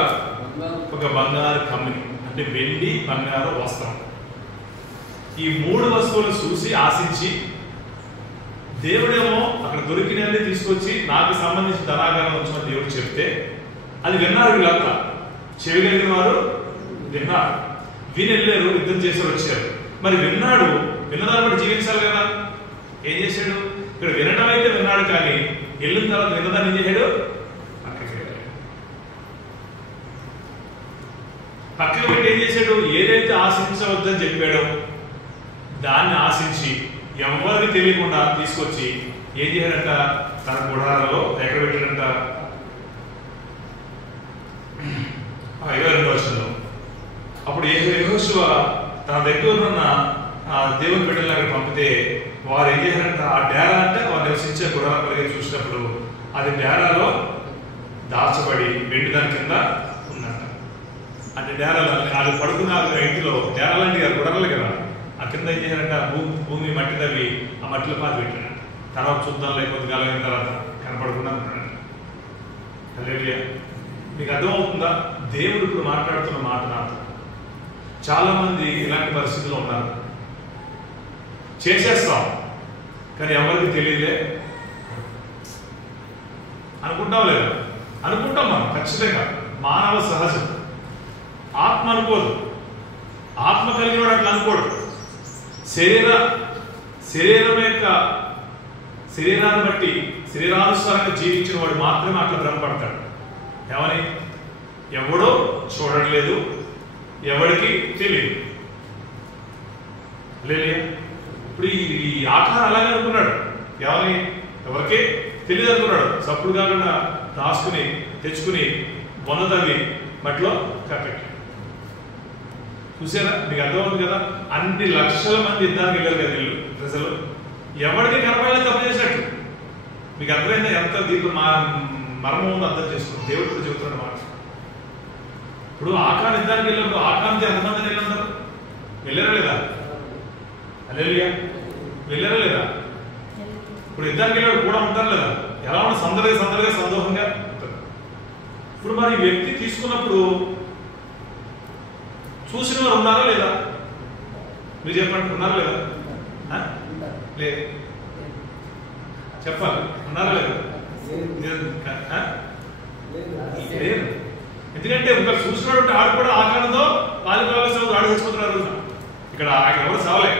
ఒక బంగారు కమ్మిని, అంటే వెండి బంగారు వస్త్రం. ఈ 3 వస్తువులను చూసి ఆశించి దేవుడేమో అక్కడ దొరికినది తీసుకొచ్చి నాకు సంబంధించిన ధనాగారం వచ్చిన దేవుడు చెప్తే అది విన్నారు. వీళ్ళంతా చెవి కలిగిన వారు విన్నారు, విని వెళ్ళారు, యుద్ధం చేశారు, వచ్చారు. మరి విన్నదాన్ని బట్టి జీవించాలి కదా. ఏం చేశాడు? ఇక్కడ వినడం అయితే విన్నాడు, కానీ వెళ్ళిన తర్వాత విన్నదాన్ని ఏం చేశాడు? పక్కన పెట్టి ఏం చేశాడు? ఏదైతే ఆశించవద్దని చెప్పాడో దాన్ని ఆశించి ఎవరికి తెలియకుండా తీసుకొచ్చి ఏం చేశాడంట? తన గుడారాలో ఎక్కడ పెట్టాడంట? 22వ వచనంలో. అప్పుడు యెహోషువ తన దగ్గర ఉన్న దేవుని బిడ్డలను అక్కడ పంపితే వారు ఏం చేశారంట? ఆ డేరా అంటే వారు నివసించే గుడారం కలిగి చూసినప్పుడు అది డేరాలో దాచబడి వెండి దాని కింద ఉందంట. అంటే డేరాలు అది పడుకున్న ఇంటిలో డేరాలంటే కదా, గుడారాలు కదా, ఆ కింద ఏం చేశారంట? భూమి మట్టి తవ్వి ఆ మట్టిలో పాతి పెట్టాడు. తర్వాత చూద్దాం, లేకపోతే గలైన తర్వాత కనపడకుండా ఉన్నాడు. మీకు అర్థమవుతుందా? దేవుడు ఇప్పుడు మాట్లాడుతున్న మాట నాతో. చాలా మంది ఇలాంటి పరిస్థితుల్లో ఉన్నారు. చేసేస్తాం కానీ ఎవరికి తెలియలే అనుకుంటాం, లేదా? అనుకుంటాం మనం ఖచ్చితంగా, మానవ సహజం. ఆత్మ అనుకోదు, ఆత్మ కలిగిన వాడు అట్లా అనుకోడు. శరీరం యొక్క శరీరాన్ని బట్టి శరీరానుసారంగా జీవించిన వాడు మాత్రమే అట్లా భ్రమపడతాడు. ఏమని? ఎవడో చూడట్లేదు, ఎవరికి తెలియదు. లేదు. ఇప్పుడు ఈ ఆకారం అలాగే అనుకున్నాడు. ఏమని? ఎవరికే తెలియదు అనుకున్నాడు. సప్పుడు కాకుండా దాచుకుని తెచ్చుకుని బొందతవి మట్టిలో కప్పెట్టాడు. చూసారా? మీకు అర్థమవుతుంది కదా. అన్ని లక్షల మంది యుద్ధానికి వెళ్ళారు కదా వీళ్ళు ప్రజలు. ఎవరికి కనపడలేదు తప్పు చేసినట్టు. మీకు అర్థమైందా? ఎంత దీంట్లో మర్మం ఉందో అర్థం చేసుకోండి. దేవుడు కూడా చెబుతున్నాడు మాట. ఇప్పుడు ఆకాన్ యుద్ధానికి వెళ్ళినప్పుడు ఆకాంతి ఎంతమంది వెళ్ళారు? వెళ్ళారా లేదా? హల్లెలూయా, వెళ్ళారా లేదా? ఇప్పుడు యుద్ధానికి వెళ్ళాడు కూడా ఉంటారు లేదా? ఎలా ఉంటే సందడిగా సంతోషంగా ఉంటారు. ఇప్పుడు మరి వ్యక్తి తీసుకున్నప్పుడు చూసిన వారు ఉన్నారా లేదా? మీరు చెప్పండి, ఉన్నారా లేదా? లేదు, చెప్పాలి. ఉన్నారా లేదా? లేదు. ఎందుకంటే ఒక చూసినటువంటి ఆడు కూడా ఆకారంతో పాలిపాలతో ఆడు చచ్చిపోతున్నారు. ఇక్కడ ఎవరు సావలే,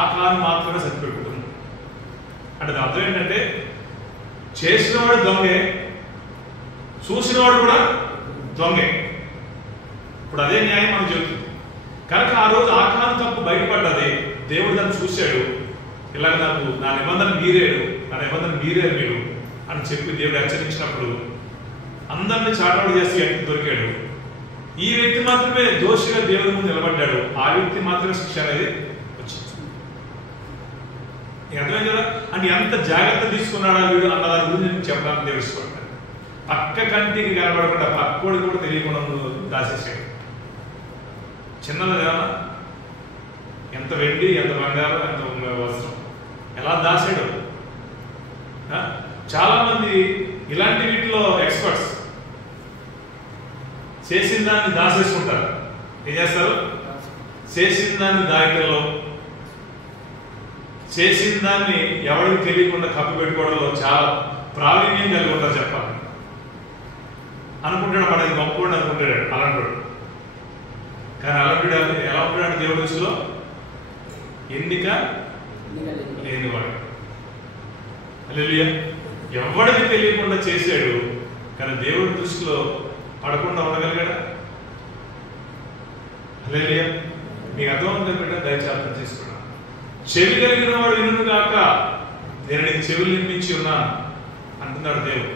ఆకారం మాత్రమే చచ్చిపెట్టుకుంటుంది. అంటే అర్థం ఏంటంటే చేసినవాడు దొంగే, చూసినవాడు కూడా దొంగే. ఇప్పుడు అదే న్యాయం మనం చెబుతుంది. కనుక ఆ రోజు ఆకాను తప్పు బయటపడ్డది. దేవుడు దాన్ని చూశాడు, ఇలాగ నా నిబంధన మీరారు మీరు అని చెప్పి దేవుడు హెచ్చరించినప్పుడు అందరినీ చాటౌట్ చేసి వ్యక్తి దొరికాడు. ఈ వ్యక్తి మాత్రమే దోషిగా దేవుడి ముందు నిలబడ్డాడు. ఆ వ్యక్తి మాత్రమే శిక్ష అనేది వచ్చింది. అర్థమైంది కదా? అంటే ఎంత జాగ్రత్త తీసుకున్నాడా వీడు అన్న దాని గురించి నేను చెప్పడానికి తెలుసుకుంటాను. పక్క కంటికి కనబడకుండా పక్కోడికి కూడా తెలియకుండా దాచేసాడు. చిన్నది కదా, ఎంత వెండి, ఎంత బంగారం, ఎంత వస్త్రం ఎలా దాచాడు. చాలా మంది ఇలాంటి వీటిలో ఎక్స్పర్ట్స్. చేసిన దాన్ని దాచేసుకుంటారు. ఏం చేస్తారు? చేసిన దాన్ని దాయటంలో, చేసిన దాన్ని ఎవరికి తెలియకుండా కప్పు పెట్టుకోవడంలో చాలా ప్రావీణ్యం కలిగి ఉంటారు. చెప్పాలి అనుకుంటాడు, మనది గొప్పవాడు అనుకుంటాడు అలాంటి. కానీ అలాంటి ఎలా ఉంటాడు దేవుడి దృష్టిలో? ఎన్నిక లేనివాడు. హల్లెలూయా. ఎవడికి తెలియకుండా చేశాడు, కానీ దేవుడి దృష్టిలో పడకుండా ఉండగలిగాడా? హల్లెలూయా. మీకు అర్థమవుతుంది బిడ్డ, దయచేసి అర్థం చేసుకున్నా. చెవి కలిగిన వాడు వినును కాక, నేను నీకు చెవులు నిర్మించి ఉన్నా అంటున్నాడు దేవుడు.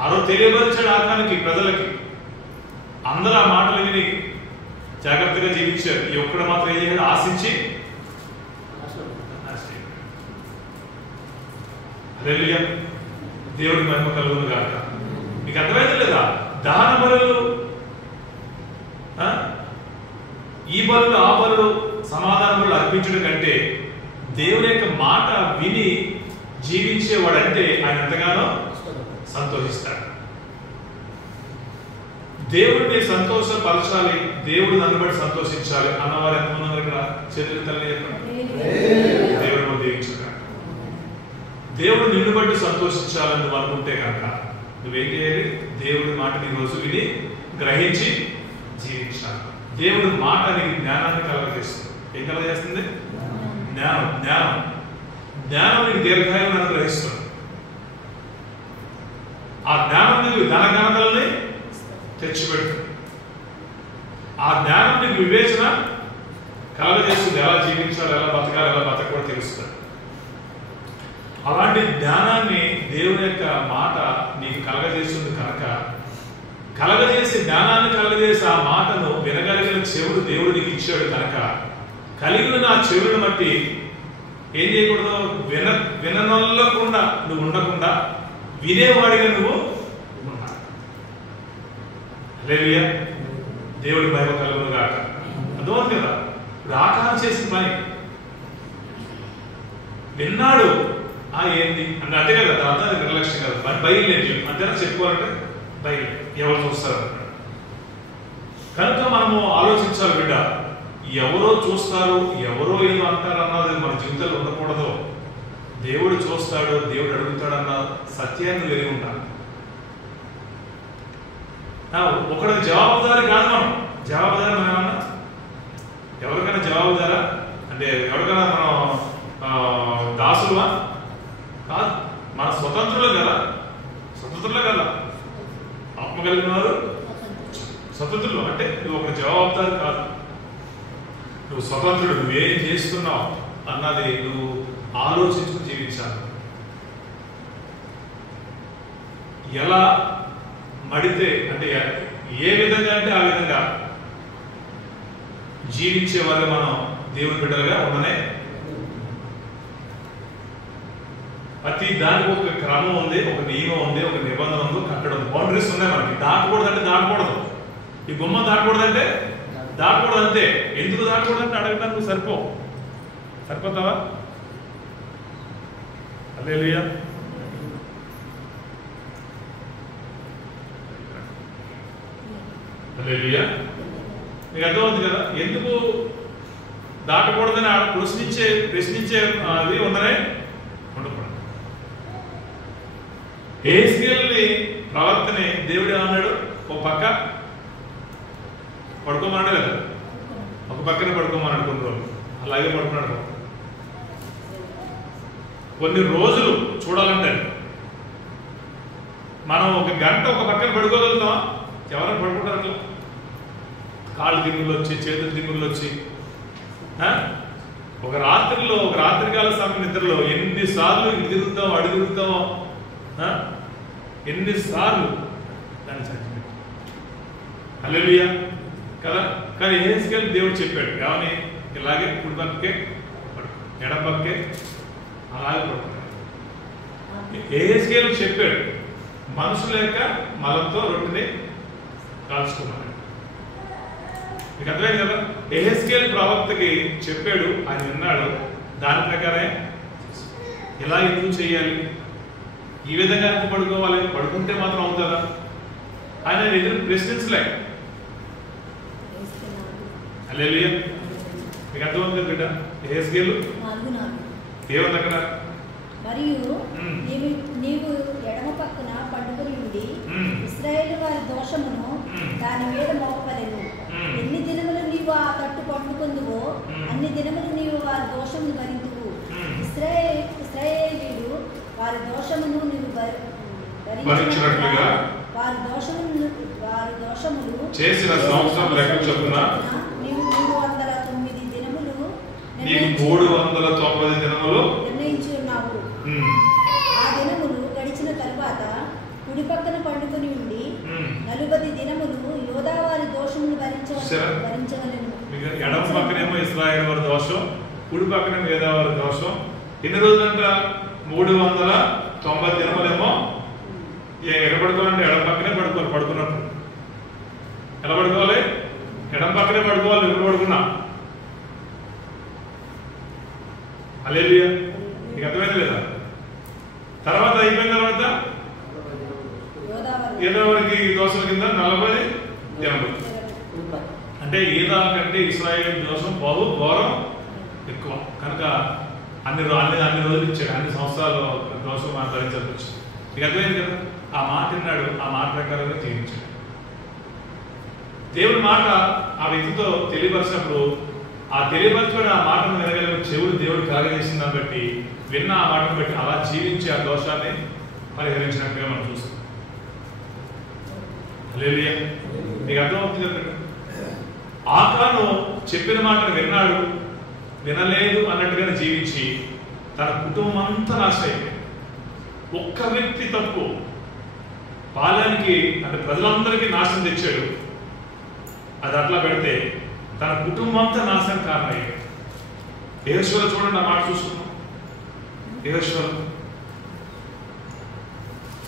ఆ రోజు తెలియపరిచాడు ఆకానికి, ప్రజలకి. అందరూ ఆ మాటలు విని జాగ్రత్తగా జీవించారు. ఈ ఒక్కడు మాత్రం ఏం చేయాలి? ఆశించి హల్లెలూయా. దేవుడి మహిమ కలుగును గాక. మీకు అర్థమైంది లేదా? దహన బలులు, ఈ బలులు ఆ బలులు సమాధాన బలులు అర్పించడం కంటే దేవుని యొక్క మాట విని జీవించేవాడంటే ఆయన ఎంతగానో సంతోషిస్తాడు. దేవుడిని సంతోషపరచాలి, దేవుడు నన్ను బట్టి సంతోషించాలి అన్నవారు ఎంతమంది ఇక్కడ చేతులు తల్లి దేవుడు దీవించుగా. దేవుడు నిన్ను బట్టి సంతోషించాలని నువ్వు అనుకుంటే కనుక నువ్వేం చేయాలి? దేవుడి మాటని రోజు విని గ్రహించి జీవించాలి. దేవుడి మాట నీకు జ్ఞానాన్ని కలగజేస్తుంది. ఏం కలగజేస్తుంది? జ్ఞానం. జ్ఞానం జ్ఞానం నీకు దీర్ఘాయువును అనుగ్రహిస్తుంది. ఆ జ్ఞానం నీకు ధనఘనతలని తెచ్చిపెడుతుంది. ఆ జ్ఞానం నీకు వివేచన కలగజేస్తుంది. ఎలా జీవించాలి, ఎలా బతకాలి, ఎలా బతకూడదు తెలుస్తుంది. అలాంటి జ్ఞానాన్ని దేవుని యొక్క మాట నీకు కలగజేస్తుంది కనుక, కలగజేసి జ్ఞానాన్ని కలగజేసి ఆ మాటను వినగలిగిన చెవుడు దేవుడు నీకు ఇచ్చాడు కనుక, కలిగిన నా చెవులను బట్టి ఏం చేయకూడదు? విననొల్లకుండా నువ్వు ఉండకుండా వినేవాడిగా నువ్వు ఉండాలి. హల్లెలూయా. దేవుడి మహిమ కలుగును గాక. అర్థమవుతుంది కదా? ఇప్పుడు ఆకారం చేసిన పని విన్నాడు. ఏంది అంటే అంతే కదా, అర్థం నిర్లక్ష్యం కదా. బయలుదేరి అంతేనా చెప్పుకోవాలంటే బయలు ఎవరు చూస్తారు కనుక మనము ఆలోచించాలి బిడ్డ. ఎవరో చూస్తారు, ఎవరో ఏదో అంటారు అన్నది మన జీవితంలో ఉండకూడదు. దేవుడు చూస్తాడు, దేవుడు అడుగుతాడన్న సత్యాన్ని వెలిగి ఉంటాను. ఒకరికి జవాబుదారి కాదు మనం. జవాబుదారి మనం ఏమన్నా ఎవరికైనా జవాబుదారా అంటే ఎవరికైనా మనం దాసులువా? కాదు. మన స్వతంత్రులు కదా. స్వతంత్రులే కదా. ఆత్మ కలిగిన వారు స్వతంత్రులు. అంటే నువ్వు ఒక జవాబుదారి కాదు, నువ్వు స్వతంత్రుడు. నువ్వేం చేస్తున్నావు అన్నది నువ్వు ఆలోచించుకు జీవించాలి. ఎలా మడితే అంటే ఏ విధంగా అంటే ఆ విధంగా జీవించే వాళ్ళు మనం దేవుని బిడ్డలుగా ఉండనే. ప్రతి దానికి ఒక క్రమం ఉంది, ఒక నియమం ఉంది, ఒక నిబంధన ఉంది, కట్టడం ఉంది, బౌండరీస్ ఉన్నాయి మనకి. దాటకూడదు అంటే దాటకూడదు. ఈ గుమ్మం దాటకూడదు అంటే దాటకూడదు అంతే. ఎందుకు దాటకూడదు అంటే అడగడానికి నువ్వు సరిపోతావా? హల్లెలూయా. హల్లెలూయా. మీకు అర్థమవుతుంది కదా ఎందుకు దాటకూడదని ప్రశ్నించే అది ఉండనే ఉండకూడదు. హెజ్కేలుని ప్రవర్తన దేవుడు ఏమన్నాడు? ఒక పక్క పడుకోమన్నాడు కదా, ఒక పక్కనే పడుకోమన్నాడు. కొన్ని రోజులు అలాగే పడుకున్నాడు. కొన్ని రోజులు చూడాలంటే మనం ఒక గంట ఒక పక్కన పడుకోగలుగుతామా? ఎవరైనా పడుకుంటారు అట్లా? కాళ్ళు తిమ్ముళ్ళు వచ్చి, చేతులు తిమ్ముళ్ళు వచ్చి, ఒక రాత్రికాల సమయం నిద్రలో ఎన్నిసార్లు ఇటు తిరుగుతాం అడు తిరుగుతామో, ఎన్నిసార్లు దాన్ని చచ్చిపోయి హల్లెలూయా కదా. కానీ యెహెజ్కేలు దేవుడు చెప్పాడు ఏమని? ఇలాగే కుడి పక్కకే ఎడం పక్కకే అలాగే పడుకున్నాడు. యెహెజ్కేలు చెప్పాడు, మనుషుల యొక్క మలంతో రొట్టెని కాల్చుకున్నాడు. మీకు అర్థమైంది కదా? యెహెజ్కేలు ప్రవక్తకి చెప్పాడు, ఆయన విన్నాడు, దాని ప్రకారమే ఇలా ఎందుకు చేయాలి, ఈ విధంగా ఎందుకు పడుకోవాలి, పడుకుంటే మాత్రం అవుతుందా ఆయన ఎదురు ప్రశ్నించలే. హల్లెలూయా. మీకు అర్థమవుతుంది బిడ్డ? యెహెజ్కేలు ఏముంది అక్కడ? మరియు నీవు ఎడమ పక్కన పండుకొని ఉండి ఇశ్రాయేలు వారి దోషమును దాని మీద మోపవలెను. ఎన్ని దినములు నీవు ఆ తట్టు పండుకొందువో అన్ని దినములు నీవు వారి దోషమును భరింతువు. ఇశ్రాయేలీయులు వారి దోషమును నీవు భరించినట్లుగా వారి దోషములు చేసిన సంవత్సరం లెక్క చొప్పున నీవు 309 దినములు నీకు 390 దినములు నిర్ణయించి ఉన్నావు. ఆ దినములు గడిచిన తరువాత కుడి పక్కన పండుకొని ఉండి 40 దినములు యోధా వారి దోషమును భరించవలెను. ఎడమ పక్కనేమో ఇశ్రాయేలు వారి దోషం, కుడి పక్కనేమో యోధా వారి దోషం. ఎన్ని రోజులంట? 390 దినములేమో. ఎక్కడ పడుకోవాలంటే ఎడమ పక్కనే పడుకోవాలి. పడుకున్నప్పుడు ఎలా పడుకోవాలి? ఎడమ పక్కనే పడుకోవాలి. ఎప్పుడు పడుకున్నా? హల్లెలూయా. నీకు అర్థమైంది లేదా? తర్వాత అయిపోయిన తర్వాత యోధావారికి దోషం కింద 40 దినములు. అంటే యోధా కంటే ఇశ్రాయేలు దోషం బహు ఘోరం ఎక్కువ కనుక అన్ని రోజులు ఇచ్చాడు, అన్ని సంవత్సరాలు దోషం మనం భరించాల్సి వచ్చింది. నీకు అర్థమైంది కదా? ఆ మాట విన్నాడు, ఆ మాట ప్రకారంగా జీవించాడు. దేవుడి మాట ఆ వ్యక్తితో తెలియపరిచినప్పుడు ఆ తెలియపరచుకుని ఆ మాటను వినగలిగిన చెవుడు దేవుడు కలగజేసిన దాన్ని బట్టి విన్న ఆ మాటను బట్టి అలా జీవించి ఆ దోషాన్ని పరిహరించినట్టుగా మనం చూస్తాం. హల్లెలూయా. నీకు అర్థమవుతుంది కదా? ఆకాను చెప్పిన మాటను విన్నాడు, వినలేదు అన్నట్టుగానే జీవించి తన కుటుంబం అంతా నాశనం అయిపోయింది. ఒక్క వ్యక్తి తప్పు పాలనకి అంటే ప్రజలందరికీ నాశనం తెచ్చాడు. అది అట్లా పెడితే తన కుటుంబం అంతా నాశనం కారణం అయ్యాడు. యెహోషువ చూడండి, ఆ మాట చూసుకున్నాం. యెహోషువ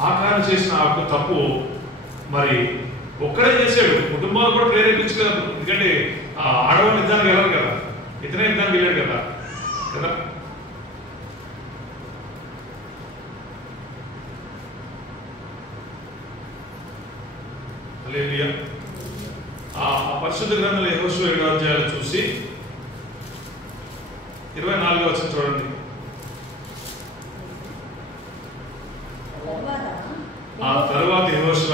ఆకారం చేసిన ఆ తప్పు మరి ఒక్కడే చేశాడు, కుటుంబాలు కూడా ప్రేరేపించగలరు. ఎందుకంటే ఆడవాళ్ళు యుద్ధానికి వెళ్ళరు కదా, ఇతనే యుద్ధానికి వెళ్ళాడు కదా కదా. హల్లెలూయా. ఆ పరిశుద్ధ గ్రంథంలో యెహోషువ 7వ అధ్యాయాలు చూసి 24వ వచనం చూడండి. ఆ తరువాత యెహోషువ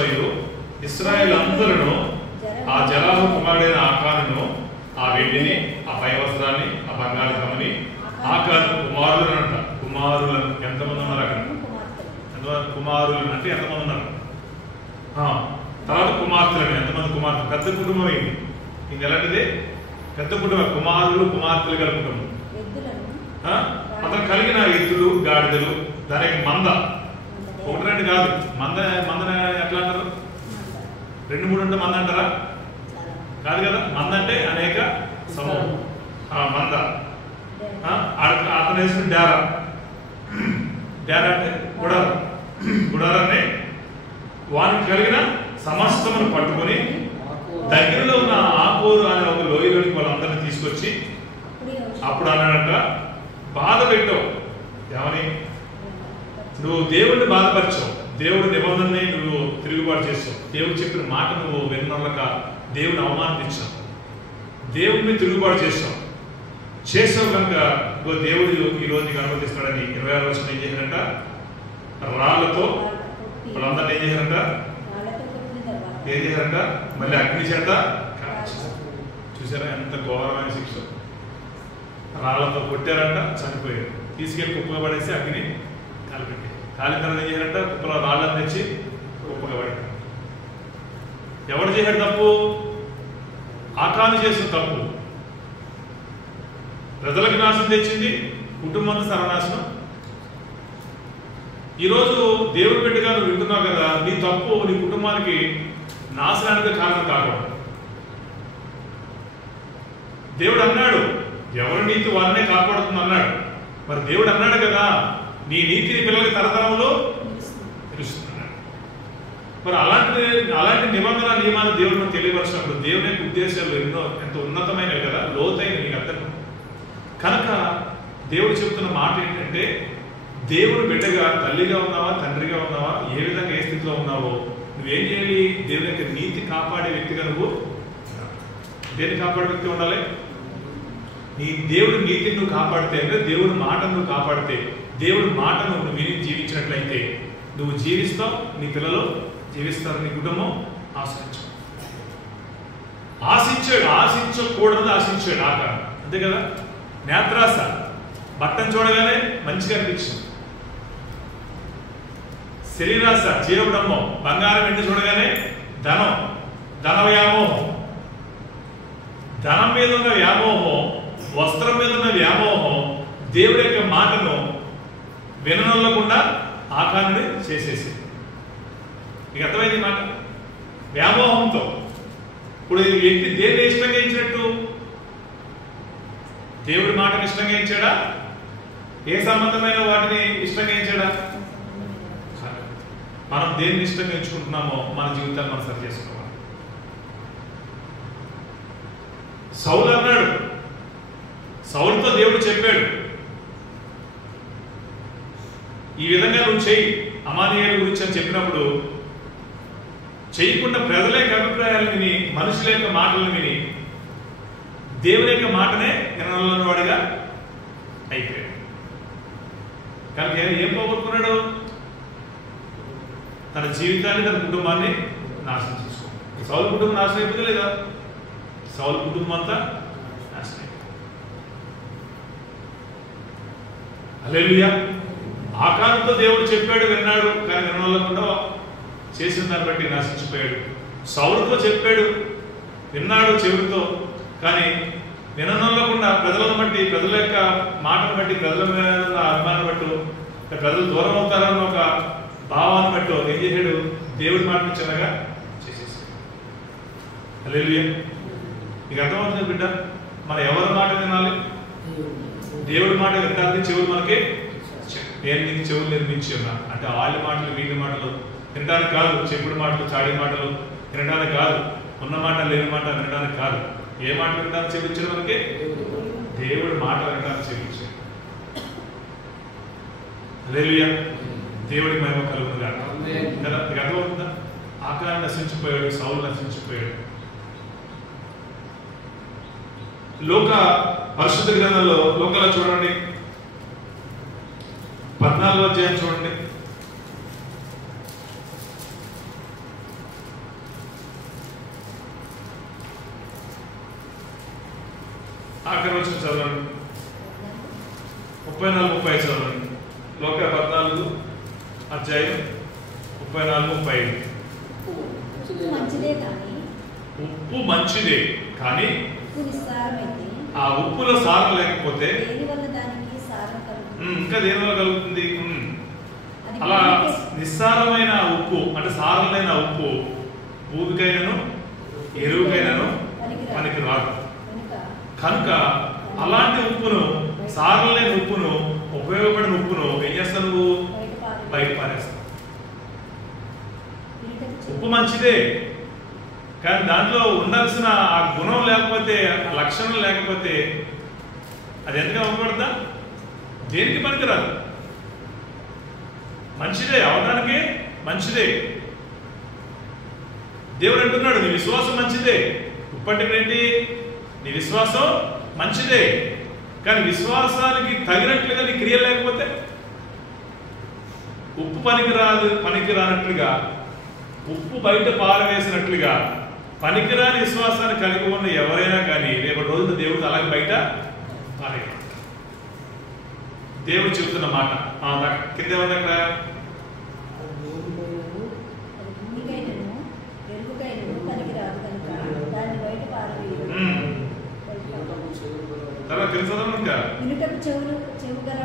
ఇశ్రాయేలు అందరూ ఆ జరాహు కుమారుడైన ఆకానును, ఆ వెండిని, ఆ పై వస్త్రాన్ని, ఆ బంగారు కమని, ఆకాను కుమారులను అంట. కుమారులను ఎంతమంది ఉన్నారు అక్కడ? కుమారులను అంటే ఎంతమంది ఉన్నారు? తర్వాత కుమార్తెలను ఎంతమంది కుమార్తెలు? పెద్ద కుటుంబం ఇది. ఇంకెలాంటిది? పెద్ద కుటుంబం, కుమారులు కుమార్తెలు గల కుటుంబం. అతను కలిగిన ఎద్దులు గాడిదలు, దానికి మంద, 1-2 కాదు. మంద ఎట్లా అంటారు? 2-3 ఉంటే మంద అంటారా? కాదు కదా. మంద అంటే అనేక సమూహం. మంద అతను వేసిన డేరా. డేరా అంటే గుడారాన్ని వారికి కలిగిన సమస్తమును పట్టుకొని దగ్గరలో ఉన్న ఆకోరు అనే ఒక లోయలోనికి వాళ్ళందరినీ తీసుకొచ్చి అప్పుడు అన్నాడంట, బాధ పెట్టావు. ఏమని? నువ్వు దేవుడిని బాధపరిచావు, దేవుడి నిబంధనని నువ్వు తిరుగుబాటు చేసావు, దేవుడు చెప్పిన మాట నువ్వు విన్నక దేవుని అవమానించావు, దేవుడిని తిరుగుబాటు చేసావు కనుక దేవుడు ఈరోజు నీకు అనుమతిస్తున్నాడని 26వ వచనం ఏం చేశారంట? రాళ్లతో వాళ్ళందరినీ ఏం చేశారంట? మళ్ళీ అగ్ని చేత చూసారా ఎంత ఘోరమైన శిక్ష. రాళ్లతో కొట్టారంట, చనిపోయారు. తీసుకెళ్లి కుప్పలో పడేసి అగ్ని కాలిపెట్టారు. కాలిన తర్వాత ఏం చేశారంట? కుప్పలో రాళ్ళని తెచ్చి గొప్పగా వాడాడు. ఎవరు చేశాడు తప్పు? ఆకాను చేసిన తప్పు ప్రజలకు నాశనం తెచ్చింది, కుటుంబానికి సర్వనాశనం. ఈరోజు దేవుడి బిడ్డగా నువ్వు వింటున్నావు కదా, నీ తప్పు నీ కుటుంబానికి నాశనానికి కారణం కాకూడదు. దేవుడు అన్నాడు ఎవరి నీతి వారినే కాపాడుతుంది అన్నాడు. మరి దేవుడు అన్నాడు కదా నీ నీతిని పిల్లలకి తరతరంలో తెలుస్తున్నాడు. మరి అలాంటి నిబంధన నియమాలు దేవుడు మనకు తెలియపరిచినప్పుడు దేవుని యొక్క ఉద్దేశాలు ఎంతో ఉన్నతమైనవి కదా, లోతైన నీకు అర్థం. కనుక దేవుడు చెబుతున్న మాట ఏంటంటే దేవుడు బిడ్డగా తల్లిగా ఉన్నావా తండ్రిగా ఉన్నావా ఏ విధంగా ఏ స్థితిలో ఉన్నావో నువ్వేం చేయాలి? దేవుని యొక్క నీతి కాపాడే వ్యక్తిగా నువ్వు దేన్ని కాపాడే వ్యక్తి ఉండాలి? నీ దేవుడి నీతిని నువ్వు కాపాడితే అంటే దేవుడి మాటను నువ్వు కాపాడితే దేవుడి మాటను నువ్వు విని జీవించినట్లయితే నువ్వు జీవిస్తావు, నీ పిల్లలు జీవిస్తారు, నీ కుటుంబం ఆశించకూడదు ఆశించాడు ఆకారం. అంతే కదా. నేత్రాస బట్టను చూడగానే మంచిగా అనిపించింది. శరీరాస జీవడమ్మో బంగారం వెండి చూడగానే ధన వ్యామోహం, ధనం మీద ఉన్న వ్యామోహం, వస్త్రం మీద ఉన్న వ్యామోహం దేవుడి యొక్క మాటను విననొల్లకుండా ఆకారాన్ని చేసేసి. మీకు అర్థమైంది మాట? వ్యామోహంతో. ఇప్పుడు ఈ వ్యక్తి దేన్ని ఇష్టంగా ఇచ్చినట్టు? దేవుడి మాటను ఇష్టంగా ఇచ్చాడా? ఏ సంబంధమైన వాటిని ఇష్టంగా ఇచ్చాడా? మనం దేన్ని ఇష్టంగా ఎంచుకుంటున్నామో మన జీవితాన్ని మనం సరి చేసుకోవాలి. సౌలు అన్నాడు, సౌలుతో దేవుడు చెప్పాడు ఈ విధంగా నువ్వు చెయ్యి అమానీయుల గురించి అని చెప్పినప్పుడు చేయకుండా ప్రజల యొక్క అభిప్రాయాలను విని మనుషుల యొక్క మాటలను విని దేవుని యొక్క మాటనే వినవాడిగా అయిపోయాడు. కనుక ఏం పోగొట్టుకున్నాడు? తన జీవితాన్ని తన కుటుంబాన్ని నాశనం చేసుకోవాలి. సౌలు కుటుంబం నాశనం అయిపోయింది లేదా? సౌలు కుటుంబం అంతా నాశనం అయిపోయింది. హల్లెలూయా. ఆకారంతో దేవుడు చెప్పాడు, విన్నాడు, కానీ వినవల్లకుండా చేసిన దాన్ని బట్టి నాశించిపోయాడు. సౌలుతో చెప్పాడు, విన్నాడు చెవితో, కానీ విననొల్లకుండా ప్రజలను బట్టి, ప్రజల యొక్క మాటను బట్టి, ప్రజల మీద అభిమానం బట్టు, ప్రజలు దూరం అవుతారన్న ఒక భావాన్ని బట్టి ఏం చేశాడు? దేవుడి మాటను చిన్నగా చేసేసాడు. హల్లెలూయా. మీకు అర్థమవుతుంది బిడ్డ? మనం ఎవరి మాట వినాలి? దేవుడి మాట వినడానికి చెవులు మనకి నేను నీకు చెవులు నిర్మించి ఉన్నా అంటే వాళ్ళ మాటలు వీళ్ళ మాటలు వినడానికి కాదు, చెప్పుడు మాటలు చాడి మాటలు వినడానికి కాదు, ఉన్న మాట లేని మాట వినడానికి కాదు. ఏ మాట వినడానికి చెప్పించాడు? మనకి దేవుడి మాట వినడానికి చెప్పించాడు. హల్లెలూయా. దేవుడి మహిమ కలుగును గాక. కదా మీకు అర్థమవుతుందా? ఆకారం నశించిపోయాడు, సౌలు నశించిపోయాడు. లోక పరిశుద్ధ గ్రంథంలో లోకలో చూడండి 14వ అధ్యాయం చూడండి. ఆఖరి వచ్చిన చదవండి. 34-35 చదవండి. లోక 14 అధ్యాయం 34-35. ఉప్పు మంచిదే కానీ ఆ ఉప్పులో సారం లేకపోతే ఇంకా దేని వల్ల కలుగుతుంది? అలా నిస్సారమైన ఉప్పు అంటే సారం లేని ఉప్పు భూమికైనను ఎరువుకైనను పనికి రాదు. కనుక అలాంటి ఉప్పును, సారం లేని ఉప్పును, ఉపయోగపడిన ఉప్పును ఏం చేస్తావు? నువ్వు బయట పారేస్తావు. ఉప్పు మంచిదే కానీ దాంట్లో ఉండాల్సిన ఆ గుణం లేకపోతే, ఆ లక్షణం లేకపోతే అది ఎందుకు ఉపయోగపడతా? దేనికి పనికిరాదు. మంచిదే, అవడానికి మంచిదే. దేవుడు అంటున్నాడు నీ విశ్వాసం మంచిదే. ఉప్పు అంటే ఏంటి? నీ విశ్వాసం మంచిదే కానీ విశ్వాసానికి తగినట్లుగా నీ క్రియ లేకపోతే ఉప్పు పనికిరానట్లుగా, ఉప్పు బయట పారవేసినట్లుగా పనికిరాని విశ్వాసాన్ని కలిగి ఉన్న ఎవరైనా కానీ రేపటి రోజున దేవుడు అలాగే బయట పారేయాలి. దేవుడు చెబుతున్న మాట కింద ఉంది అక్కడ. తెలుసా ఇంకా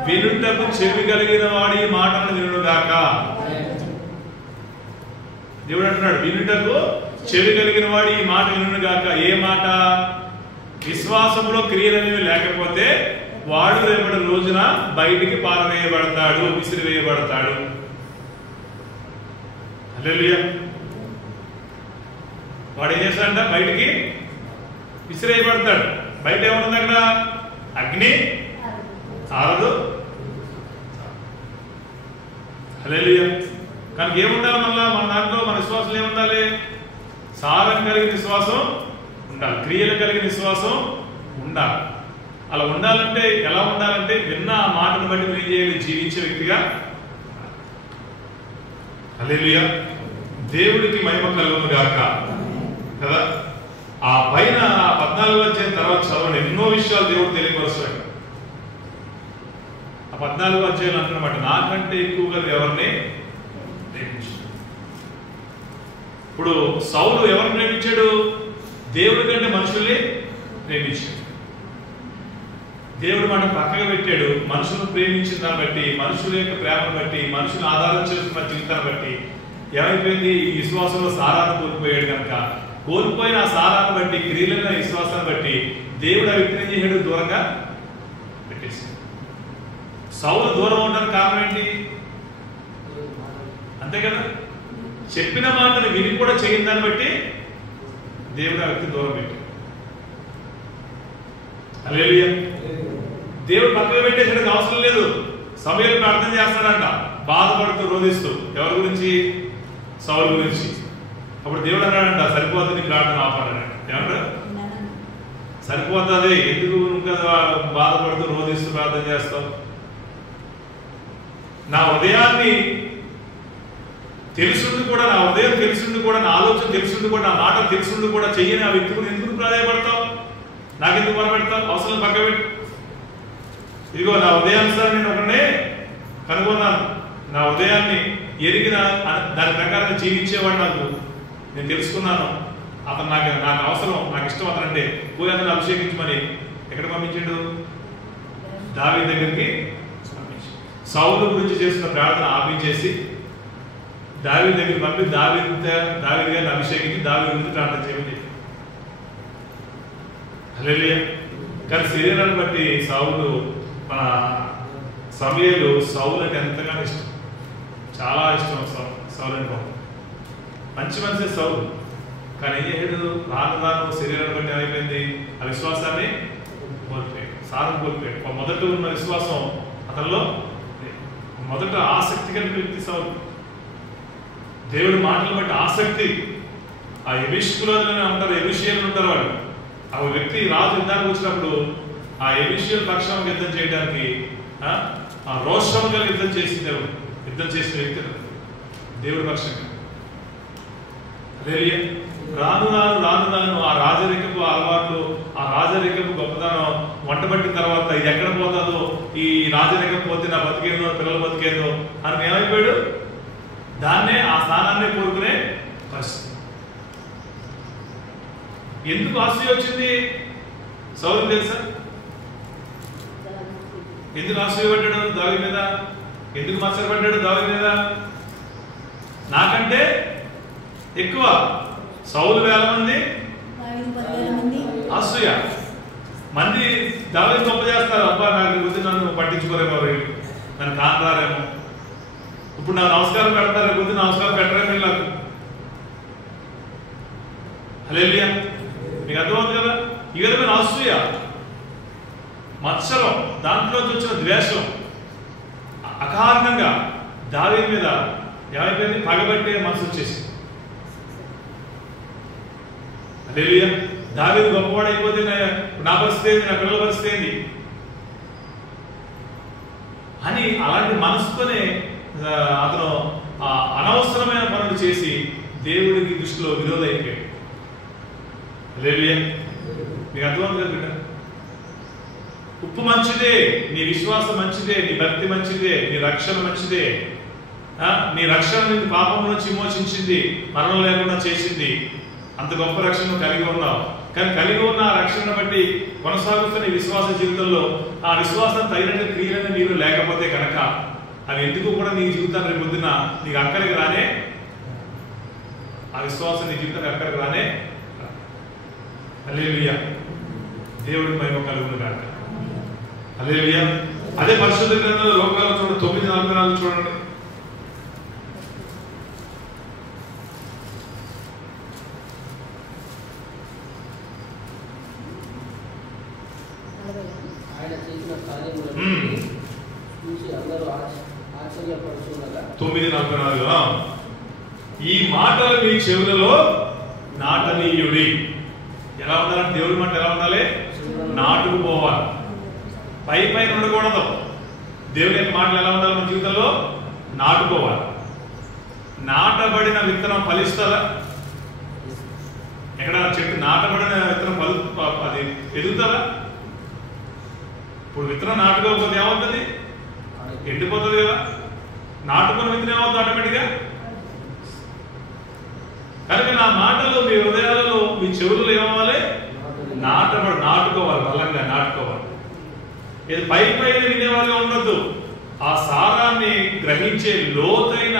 వినుటకు చెవి కలిగిన వాడి మాటను వినుగాక. దేవుడు అంటున్నాడు వినుటకు చెవి కలిగిన వాడి ఈ మాట వినుగాక. ఏ మాట? విశ్వాసంలో క్రియలనేవి లేకపోతే వాడు రేపటి రోజున బయటికి పారవేయబడతాడు, విసిరివేయబడతాడు. హల్లెలూయా. వాడు ఏం చేస్తాడంట? బయటికి విసిరేయబడతాడు. బయట ఏముంటుంది అక్కడ? అగ్ని ఆరదు. హల్లెలూయా. కానీ ఏముండాలి మళ్ళా మన దాంట్లో? మన విశ్వాసం ఏముండాలి? సారం కలిగిన విశ్వాసం ఉండాలి, క్రియలు కలిగిన విశ్వాసం ఉండాలి. అలా ఉండాలంటే ఎలా ఉండాలంటే విన్న ఆ మాటను బట్టి ఏం చేయాలి? జీవించే వ్యక్తిగా. హల్లెలూయా. దేవుడికి మహిమ కలుగును గాక కదా. ఆ పైన 14 అధ్యాయం తర్వాత చదవండి, ఎన్నో విషయాలు దేవుడు తెలియపరుస్తాడు. ఆ 14 అధ్యాయులు అంటున్నమాట, నాకంటే ఎక్కువగా ఎవరిని ప్రేమించాడు. ఇప్పుడు సౌలు ఎవరిని ప్రేమించాడు? దేవుడి కంటే మనుషుల్ని ప్రేమించాడు. దేవుడు మనం పక్కగా పెట్టాడు. మనుషులను ప్రేమించిన దాన్ని బట్టి, మనుషుల యొక్క ప్రేమను బట్టి, మనుషులు ఆధారం చేసుకున్న జీవితాన్ని బట్టి ఏమైపోయింది? ఈ విశ్వాసంలో సారాన్ని కోల్పోయాడు. కనుక కోల్పోయిన ఆ సారాన్ని బట్టి, క్రియలైన విశ్వాసాన్ని బట్టి దేవుడు ఆ వ్యక్తిని చేసాడు? దూరంగా పెట్టేశాడు. సౌలు దూరం అవడానికి కారణం ఏంటి? అంతే కదా. చెప్పిన మాటను విని కూడా చేయని దాన్ని బట్టి దేవుడు ఆ వ్యక్తి దూరం పెట్టాడు. హల్లెలూయా. దేవుడు పక్కన పెట్టేసరికి అవసరం లేదు. సమయాలు ప్రార్థన చేస్తాడంట, బాధపడుతూ రోధిస్తూ. ఎవరి గురించి? సౌలు గురించి. అప్పుడు దేవుడు అన్నాడంట, సరిపోతుంది నీ ప్రార్థన ఆపాడనంట. ఏమంటారు? సరిపోతుంది, ఎందుకు కదా బాధపడుతూ రోధిస్తూ ప్రార్థన చేస్తావు? నా ఉదయాన్ని తెలుసుండి కూడా, నా ఉదయం తెలుసుండి కూడా, నా ఆలోచన తెలుసుండి కూడా, నా మాట తెలుసుండి కూడా చెయ్యని ఆ వ్యక్తి గురించి ఎందుకు ప్రాధాయపడతావు? నాకెందుకు మొరపెడతావు? అవసరం పక్క పెట్టు. ఇదిగో నా ఉదయానుసారం నేను ఒకనే కనుగొన్నాను. నా ఉదయాన్ని ఎరిగిన దాని ప్రకారం జీవించేవాడు నాకు నేను తెలుసుకున్నాను. అతను నాకు అవసరం, నాకు ఇష్టం. అతనంటే పోయి అతను అభిషేకించమని ఎక్కడ పంపించాడు? దావీదు దగ్గరికి పంపించాడు. సౌలు గురించి చేస్తున్న ప్రార్థన ఆపించేసి దావీదు దగ్గరికి పంపి దావీదు గారిని అభిషేకించి దావీదు గురించి ప్రార్థన చేయమని. హల్లెలూయా. కానీ శరీరాన్ని బట్టి సౌలు, మన సమూయేలు సౌలు అంటే ఎంతగానో ఇష్టం, చాలా ఇష్టం. సౌలు అంటే మంచి మనిషి సౌలు. కానీ ఏం చేశాడు? రాను శరీరాన్ని బట్టి ఏమైపోయింది? ఆ విశ్వాసాన్ని కోల్పోయాడు, సారం కోల్పోయాడు. మొదట ఉన్న విశ్వాసం అతనిలో, మొదట ఆసక్తి కలిగిన వ్యక్తి సౌలు. దేవుడి మాటలు బట్టి ఆసక్తి. ఆ ఎబిష్కులోనే ఉంటారు, ఎబిషియలు ఉంటారు వాళ్ళు. ఆ వ్యక్తి రాజు యుద్ధానికి వచ్చినప్పుడు ఆ ఎబిషియల్ పక్షం యుద్ధం చేయడానికి ఆ రోషం కలిగి యుద్ధం చేసిన దేవుడు, యుద్ధం చేసిన వ్యక్తి దేవుడి పక్షంగా. రాను ఆ రాజరికపు అలవాట్లు, ఆ రాజరికపు గొప్పతనం వంటబట్టిన తర్వాత ఇది ఎక్కడ పోతుందో, ఈ రాజరికం పోతే నా బతికేదో, పిల్లలు బతికేదో అని ఏమైపోయాడు? దాన్నే, ఆ స్థానాన్నే కోరుకునే పరిస్థితి. ఎందుకు ఆశ వచ్చింది సౌలు తెలుసా? ఎందుకు ఆశ్చర్యపడ్డాడు దావీదు మీద? ఎందుకు మత్సరపడ్డాడు దావీదు మీద? నాకంటే ఎక్కువ సౌలు వేల మంది, అసూయ మంది దావీదు గొప్ప చేస్తారు. అబ్బా నాకు గురించి నన్ను పట్టించుకోరేమో, నన్ను కానరారేమో, ఇప్పుడు నాకు నమస్కారం పెడతారు, గురించి నమస్కారం పెట్టరేమో నాకు. హల్లెలూయా. మీకు అర్థమవుతుంది కదా? ఈ విధమైన అసూయ, మత్సరం, దాంట్లోంచి వచ్చిన ద్వేషం అకారణంగా దావీదు మీద ఏమైపోయింది? పగబట్టే మనసు వచ్చేసి. హల్లెలూయా. దావీదు గొప్పవాడైపోతే నా పరిస్థితి ఏంది, నా పిల్లల పరిస్థితి ఏంది అని అలాంటి మనసుతోనే అతను అనవసరమైన పనులు చేసి దేవుడికి దృష్టిలో విరోధం అయిపోయాడు. హల్లెలూయా. మీకు అర్థమవుతుంది కదా బిడ్డ? ఉప్పు మంచిదే, నీ విశ్వాసం మంచిదే, నీ భక్తి మంచిదే, నీ రక్షణ మంచిదే. నీ రక్షణ నీ పాపం నుంచి విమోచించింది, మరణం లేకుండా చేసింది. అంత గొప్ప రక్షణ కలిగి ఉన్నావు. కానీ కలిగి ఉన్న ఆ రక్షణను బట్టి కొనసాగుతున్న ఈ విశ్వాస జీవితంలో ఆ విశ్వాసం తగినట్టు క్రియలను నీరు లేకపోతే కనుక అవి ఎందుకు కూడా నీ జీవితాన్ని రేపు పొద్దున నీకు అక్కడికి రానే, ఆ విశ్వాసం నీ జీవితానికి అక్కడికి రానే. హల్లెలూయా, దేవుడికి మహిమ కలుగును గాక. హల్లెలూయా. అదే పరిశుద్ధ గ్రంథంలో లోకాలు చూడండి 9:44 చూడండి. ఆయన చేసిన కార్యములను చూసి అందరూ ఆశ్చర్యపడుచుండగా 9:44 ఈ మాటలు మీ చెవులలో నాటనీయుడి. ఎలా ఉండాలంటే దేవుడి మాట ఎలా ఉండాలి? నాటుకుపోవాలి, పై పైన ఉండకూడదు. దేవుని యొక్క మాటలు ఎలా ఉండాలి? మన జీవితంలో నాటుకోవాలి. నాటబడిన విత్తనం ఫలిస్తుందా? ఎక్కడ చెట్టు నాటబడిన విత్తనం అది ఎదుగుతుందా? ఇప్పుడు విత్తనం నాటుకోకపోతే ఏమవుతుంది? ఎండిపోతుంది కదా. నాటుకున్న విత్తనం ఏమవుతుంది ఆటోమేటిక్గా? కనుక నా మాటలు మీ హృదయాలలో మీ చెవులలో ఏమవ్వాలి? నాటుకోవాలి, బలంగా నాటుకోవాలి. ఇది పై పైన వినేవాళ్ళగా ఉండొద్దు. ఆ సారాన్ని గ్రహించే లోతైన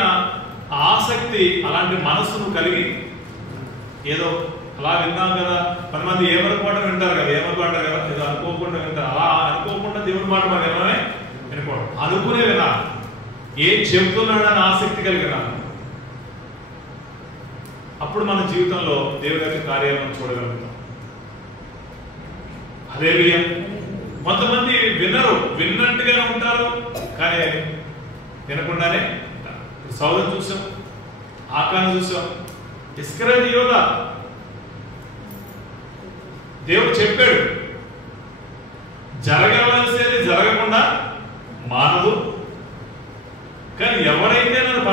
ఆసక్తి, అలాంటి మనసును కలిగి ఏదో అలా విన్నాం కదా. కొంతమంది ఏమనుకోవడం వింటారు కదా, ఏమనుకుంటారు కదా, ఏదో అనుకోకుండా వింటారు. అలా అనుకోకుండా దేవుడి మాట మనం ఏమనే వినుకోవడం, అనుకునే వినాలి. ఏం చెబుతున్నాడని ఆసక్తి కలిగిన అప్పుడు మన జీవితంలో దేవుడి యొక్క కార్యాలను చూడగలుగుతాం. హల్లెలూయా. కొంతమంది వినరు, విన్నట్టుగానే ఉంటారు, కానీ వినకుండానే ఉంటారు. సౌలు చూసాం, ఆకాను చూసాం, ఇస్కరేలు యోధ. దేవుడు చెప్పాడు, జరగవలసేది జరగకుండా మానదు, కానీ ఎవరైతే నన్ను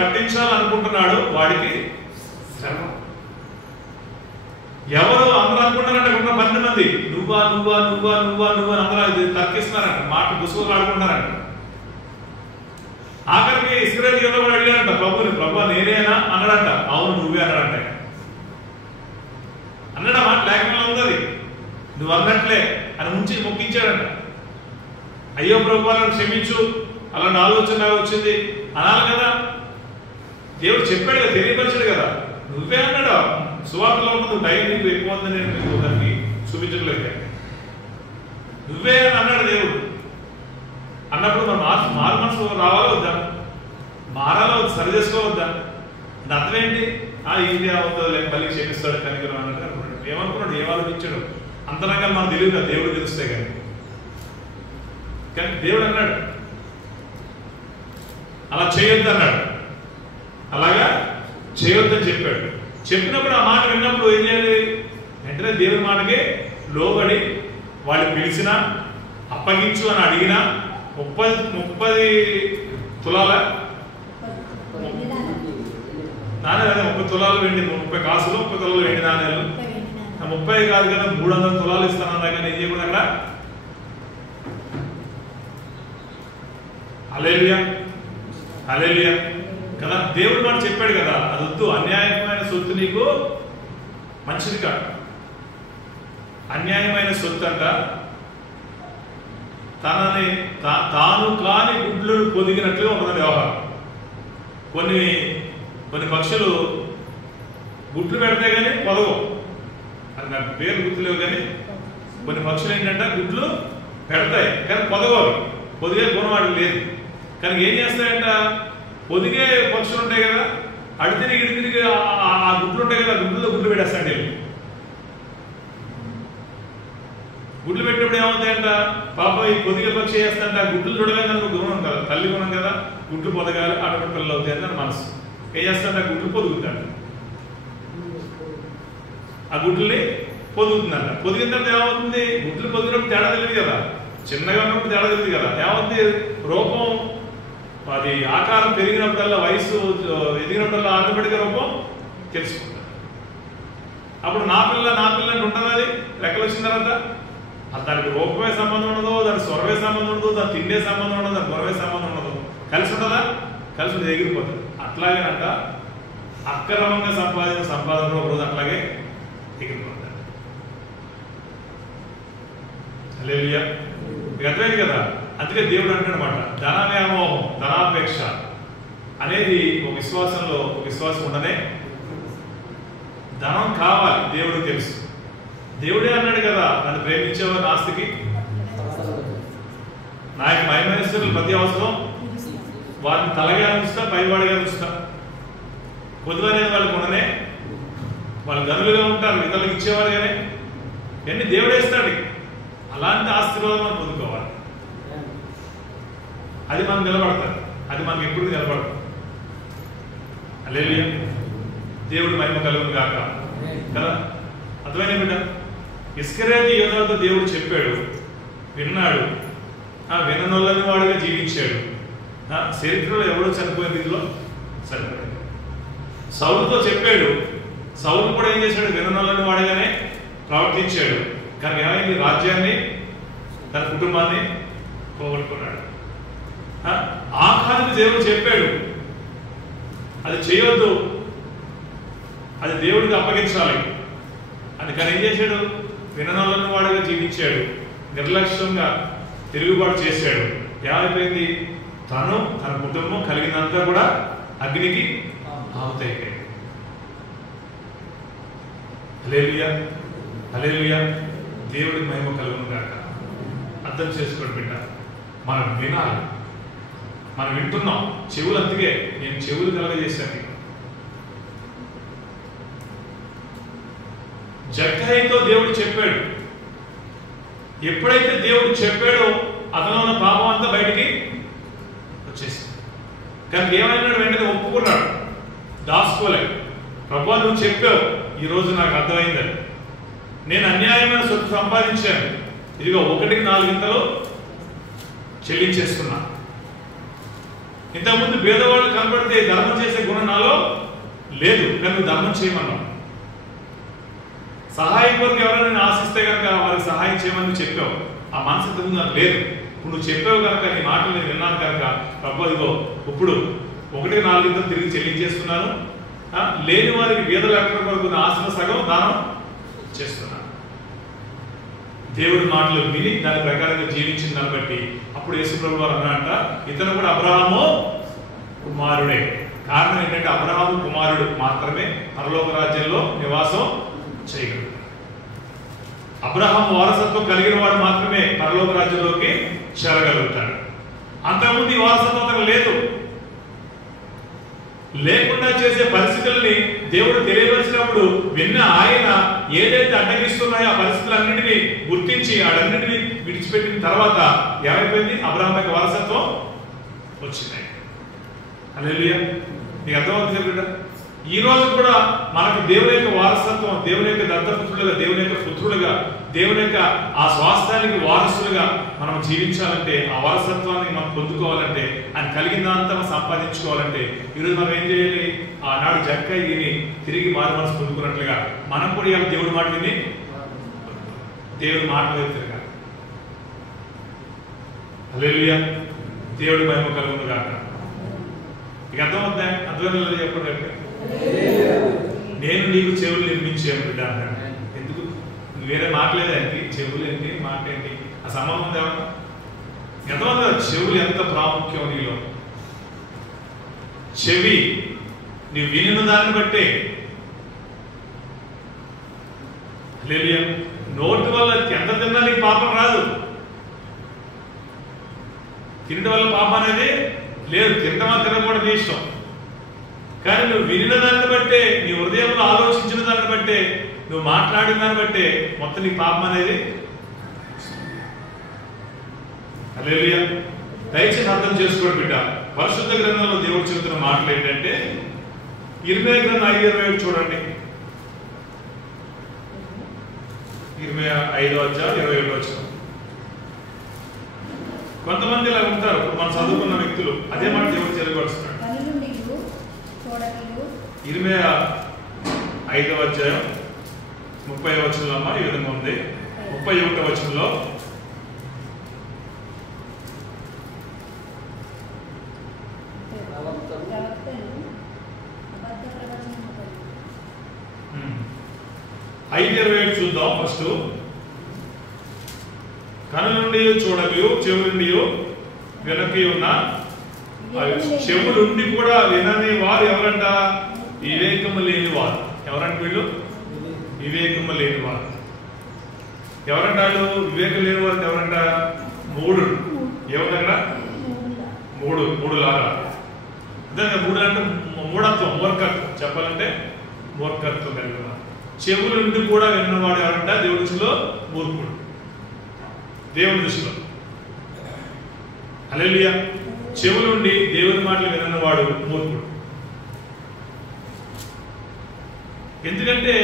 పట్టించాలనుకుంటున్నాడో వాడికి శ్రమ. ఎవరు అందరూ అనుకుంటారంటే 12 మంది నువ్వా నువ్వా నువ్వా నువ్వా నువ్వు అని అందరూ తర్కిస్తున్నారంట, మాట గుసుగులు ఆడుకుంటారంట. ఆఖరికి ఇస్రాయేలు యోధ కూడా అడిగారంట ప్రభుని, ప్రభు నేనేనా అన్నాడంట. అవును నువ్వే అన్నాడంట. అన్నాడు, మాట లేఖనంలో ఉంది, నువ్వు అన్నట్లే అని ముంచి మొక్కించాడంట. అయ్యో ప్రభు నన్ను క్షమించు, అలాంటి ఆలోచన వచ్చింది అనాలి కదా. దేవుడు చెప్పాడు కదా, తెలియపరిచాడు కదా. నువ్వే అన్నాడు. సువార్తలో నువ్వు టైం నీకు ఎక్కువ ఉందని నేను మీకు దాన్ని చూపించట్లేదు. నువ్వే అని అన్నాడు దేవుడు. అన్నప్పుడు మనం మారు మనసు రావాలో వద్దా? మారాలో సరి చేసుకోవద్దా? అంటే అర్థం ఏంటి? ఇది అవుతుందో లేక మళ్ళీ క్షమిస్తాడు కనికరం అన్నట్టు అనుకున్నాడు. ఏమనుకున్నాడు, ఏం ఆలోచించాడు? అంతరంగా మనకు తెలియదు కదా, దేవుడు తెలుస్తే కానీ. దేవుడు అన్నాడు అలా చేయొద్దు అన్నాడు. అలాగా చేయొద్దని చెప్పాడు. చెప్పినప్పుడు ఆ మాట విన్నప్పుడు ఏం చేయాలి? వెంటనే దేవుని మాటకి లోబడి వాళ్ళు పిలిచినా అప్పగించు అని అడిగినా 30 తులాల నాణ్యాలు, 30 తులాలు వెండి, 30 కాసులు, 30 తులాలు వెండి నాణ్యాలు. 30 కాదు కదా, 300 తులాలు ఇస్తానన్నా కానీ ఏం చేయకూడదు అక్కడ. హల్లెలూయా, హల్లెలూయా కదా. దేవుడు మాట చెప్పాడు కదా, అది వద్దు, అన్యాయమైన సొత్తు నీకు మంచిది కాదు. అన్యాయమైన సొత్తు అంట తాను కాని గుడ్లు పొదిగినట్లుగా ఉంటుంది వ్యవహారం. కొన్ని పక్షులు గుడ్లు పెడతాయి కానీ పొదగవు. అది నాకు పేరు గుర్తులేవు, కానీ కొన్ని పక్షులు ఏంటంటే గుడ్లు పెడతాయి కానీ పొదగవు. పొదిగే గుణం వాడికి లేదు. కానీ ఏం చేస్తాయంట, పొదిగే పక్షులు ఉంటాయి కదా, అడితిరిగి ఇడితిరిగి ఆ గుడ్లు ఉంటాయి కదా, గుడ్లలో గుడ్లు పెట్టేస్తాండి. గుడ్లు పెట్టినప్పుడు ఏమవుతాయంట, పాపం ఈ పొదిగే పక్షి చేస్తాంట, ఆ గుడ్లు చూడగానే దానికి గుణం కదా, తల్లి గుణం కదా, గుడ్లు పొదగాలి, ఆటోమేటిక్ పిల్లలు అవుతాయి అని మనసు. ఏం చేస్తాంట, గుడ్లు పొదుగుతాడు, ఆ గుడ్లని పొదుగుతుందంట. పొదిగిన తర్వాత ఏమవుతుంది, గుడ్లు పొదిగినప్పుడు తేడా తెలియదు కదా, చిన్నగా ఉన్నప్పుడు తేడా తెలియదు కదా. ఏమవుతుంది, రూపం అది ఆకారం పెరిగినప్పుడల్లా, వయసు ఎదిగినప్పుడల్లా ఆటోమేటిక్గా రూపం తెలుసుకుంటారు. అప్పుడు నా పిల్ల అంటే ఉంటుంది. అది లెక్కలు వచ్చిన తర్వాత దానికి రూపమే సంబంధం ఉండదు, దానికి స్వరమే సంబంధం ఉండదు, దాని తిండే సంబంధం ఉండదు, దాని గురవే సంబంధం ఉండదు. కలిసి ఉంటుందా? కలిసి ఉంటుంది, ఎగిరిపోతుంది. అట్లాగేనంట అక్రమంగా సంపాదన ఒక రోజు అట్లాగే ఎగిరిపోతుంది. హల్లెలూయా. మీకు అర్థమైంది కదా. అందుకే దేవుడు అంటాడనమాట, ధన వ్యామోహం, ధనాపేక్ష అనేది ఒక విశ్వాసంలో ఒక విశ్వాసం ఉండనే. ధనం కావాలి, దేవుడు తెలుసు. దేవుడే అన్నాడు కదా, నన్ను ప్రేమించేవారు నాస్తికి నాకు మహిమేశ్వరులు ప్రతి అవసరం వారిని తలగా ఉంచుతా, పైవాడిగా ఉంచుతా. పొద్దునేది వాళ్ళకు ఉండనే, వాళ్ళు గనులుగా ఉంటారు, ఇతరులకు ఇచ్చేవారు కానీ ఎన్ని దేవుడేస్తాడు. అలాంటి ఆశీర్వాదం మనం పొందుకోవాలి. అది మనం నిలబడతారు, అది మనకి ఎప్పుడు నిలబడదు. హల్లెలూయా. దేవుడు మహిమ కలుగును గాక కదా. అర్థమైన బిడ్డ, ఇస్కరియోతు యోధాతో దేవుడు చెప్పాడు, విన్నాడు, విననొల్లని వాడుగా జీవించాడు. చరిత్రలో ఎవడో చనిపోయిన రీతిలో చనిపోయాడు. సౌలుతో చెప్పాడు, సౌలు కూడా ఏం చేశాడు, విననొల్లని వాడుగానే ప్రవర్తించాడు. కానీ ఏమైంది, రాజ్యాన్ని తన కుటుంబాన్ని పోగొట్టుకున్నాడు. ఆఖానికి దేవుడు చెప్పాడు, అది చేయొద్దు, అది దేవుడికి అప్పగించాలి అని. కానీ ఏం చేశాడు, విననొల్లని వాడుగా జీవించాడు, నిర్లక్ష్యంగా తిరుగుబాటు చేశాడు. ఏమైపోయింది, తను తన కుటుంబం కలిగినంతా కూడా అగ్నికి ఆహుతైపోయింది. హల్లెలూయా, హల్లెలూయా. దేవుడికి మహిమ కలుగును గాక. అర్థం చేసుకోండి బిడ్డ, మనం వినాలి. మనం వింటున్నాం, చెవులు. అందుకే నేను చెవులు కలగజేశాను. జక్కయ్యతో దేవుడు చెప్పాడు. ఎప్పుడైతే దేవుడు చెప్పాడో అతను ఉన్న పాపం అంతా బయటికి వచ్చేసింది. కానీ ఏమైనాడు, వెంటనే ఒప్పుకున్నాడు, దాచుకోలేదు. ప్రభువా నువ్వు చెప్పావు, ఈరోజు నాకు అర్థమైందని. నేను అన్యాయమైన సొత్తు సంపాదించాను, ఇదిగో 1కి 4 చెల్లించేస్తున్నా. ఇంతకుముందు పేదవాళ్ళు కనబడితే ధర్మం చేసే గుణం నాలో లేదు, కానీ నువ్వు ధర్మం చేయమన్నావు. సహాయం కొరకు ఎవరైనా ఆశిస్తే కనుక వారికి సహాయం చేయమని చెప్పావు. ఆ మనసు ఇంతకుముందు నాకు లేదు. ఇప్పుడు నువ్వు చెప్పావు కనుక, నీ మాటలు నేను విన్నాను కనుక ప్రభు ఇదిగో ఇప్పుడు 1కి 4 తిరిగి చెల్లించేస్తున్నాను. లేని వారికి వేదలు ఎక్కడ కొరకు నా ఆశను సగం దానం చేస్తున్నాను. దేవుడి మాటలు విని దాని ప్రకారంగా జీవించిన దాన్ని బట్టి అప్పుడు యేసుప్రభు వారు అన్నారంట, ఇతను కూడా అబ్రహాము కుమారుడే. కారణం ఏంటంటే అబ్రహాము కుమారుడు మాత్రమే పరలోక రాజ్యంలో నివాసం చేయగలడు. అబ్రహాము వారసత్వం కలిగిన వాడు మాత్రమే పరలోక రాజ్యంలోకి చేరగలుగుతాడు. అంతకుముందు ఈ వారసత్వం లేదు. లేకుండా చేసే పరిస్థితుల్ని దేవుడు తెలియవలసినప్పుడు విన్న ఆయన ఏదైతే అడ్డగిస్తున్నాయో ఆ పరిస్థితులన్నింటినీ గుర్తించి అడన్నింటినీ విడిచిపెట్టిన తర్వాత ఏమైపోయింది, అబ్రహాము యొక్క వారసత్వం వచ్చింది. హల్లెలూయా. నీకు అర్థమవుతుంది బిడ్డ. ఈ రోజు కూడా మనకు దేవుని యొక్క వారసత్వం, దేవుని యొక్క దత్తపుత్రులుగా, దేవుని యొక్క పుత్రులుగా, దేవుని యొక్క ఆ స్వాస్థ్యానికి వారసులుగా మనం జీవించాలంటే, ఆ వారసత్వాన్ని మనం పొందుకోవాలంటే, ఆయన కలిగిందంతా సంపాదించుకోవాలంటే ఈరోజు మనం ఏం చేయాలి? ఆనాడు జక్కయ్యని తిరిగి మారు మనసు పొందుకున్నట్లుగా మనం కూడా ఇవాళ దేవుడి మాట విని దేవుడి మాట తిరగాలి. హల్లెలూయా. దేవుడి మహిమ కలుగును గాక. ఇక అర్థమవుతుందా? అర్థమైనా చెప్పండి. నేను నీకు చెవులు నిర్మించాను బిడ్డ అన్నాడు. ఎందుకు వేరే మాటలేదేంటి, చెవులు ఏంటి, మాట ఏంటి, ఆ సంబంధం ఏమన్నా? ఎంతమంది చెవులు ఎంత ప్రాముఖ్యం నీలో. చెవి నీవు వినిన దాన్ని బట్టే. హల్లెలూయా. నోటి వల్ల ఎంత తిన్నా నీకు పాపం రాదు. తినడం వల్ల పాపం అనేది లేదు. తినడమా తినకూడదు నీ ఇష్టం. కానీ నువ్వు వినిన దాన్ని బట్టే, నీ హృదయంలో ఆలోచించిన దాన్ని బట్టే, నువ్వు మాట్లాడిన దాన్ని బట్టే మొత్తం నీ పాపం అనేది. హల్లెలూయా. దయచేసి అర్థం చేసుకోండి బిడ్డ. పరిశుద్ధ గ్రంథంలో దేవుడు చెబుతున్న మాటలు ఏంటంటే, ఇర్మియా గ్రంథం 5:27 చూడండి. 25:27. కొంతమంది ఇలా ఉంటారు, మనం చదువుకున్న వ్యక్తులు అదే మాట దేవుడు తెలియపరుస్తున్నాడు. ఇర్మియా 5:30 అమ్మ ఈ విధంగా ఉంది. 31 5:27 చూద్దాం. ఫస్ట్ కను నుండి చూడకయు, చెవు నుండి వినకి ఉన్న, చెవులుండి కూడా వినని వారు ఎవరంట? వివేకము లేని వారు. ఎవరంట వీళ్ళు? వివేకము లేని వారు. ఎవరంటాడు? వివేకం లేని వారు ఎవరంట? మూడు. ఏమన్నా మూడు లాగా. అదే మూడు అంటే మూఢత్వం, మూర్ఖత్వం. చెప్పాలంటే మూర్ఖత్వం కలిగిన. చెవులుండి కూడా విన్నవాడు ఎవరంట? దేవుడి దృష్టిలో మూర్ఖుడు. దేవుడి దృష్టిలో. హల్లెలూయా. చెవులుండి దేవుని మాటలు విన్నవాడు మూర్ఖుడు. ఎందుకంటే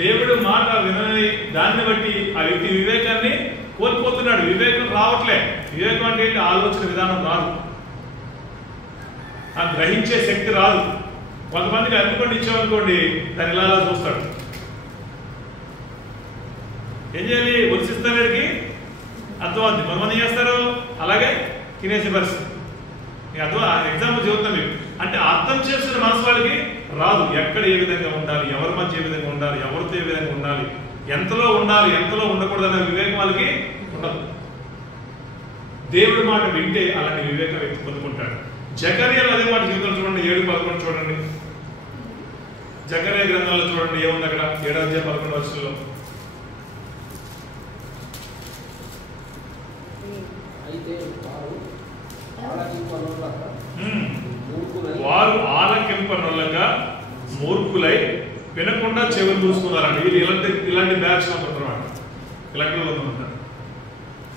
దేవుడు మాట వినని దాన్ని బట్టి ఆ వ్యక్తి వివేకాన్ని కోల్పోతున్నాడు. వివేకం రావట్లే. వివేకం అంటే ఏంటి? ఆలోచన విధానం రాదు, ఆ గ్రహించే శక్తి రాదు. కొంతమందికి అనుకోండి ఇచ్చామనుకోండి, దాన్ని ఇలా చూస్తాడు. ఏం చేయాలి? వలసిస్తానికి అర్థమవుతుంది. కొంతమంది చేస్తారు అలాగే తినేసే పరిస్థితి. అర్థం ఎగ్జాంపుల్ చెబుతాం మీకు. అంటే అర్థం చేసుకునే మనసు వాళ్ళకి రాదు. ఎక్కడ ఏ విధంగా ఉండాలి, ఎవరి మధ్య ఏ విధంగా ఉండాలి, ఎవరితో ఏ విధంగా ఉండాలి, ఎంతలో ఉండాలి, ఎంతలో ఉండకూడదు అనే వివేకం వాళ్ళకి ఉండదు. దేవుడి మాట వింటే అలాంటి వివేకం వ్యక్తి పొందుకుంటాడు. జకర్యాలో అదే మాట జీవితంలో చూడండి. 7:11 చూడండి. జకర్యా గ్రంథాల్లో చూడండి ఏముంది అక్కడ. 7:11 వారు ఆలకింపనొల్లగా మూర్ఖులై వినకుండా చెవులు చూసుకున్నారండి. వీళ్ళు ఇలాంటి బ్యాచ్ అనుకుంటున్నారు. ఇలాంటి వాళ్ళు ఉంటారు.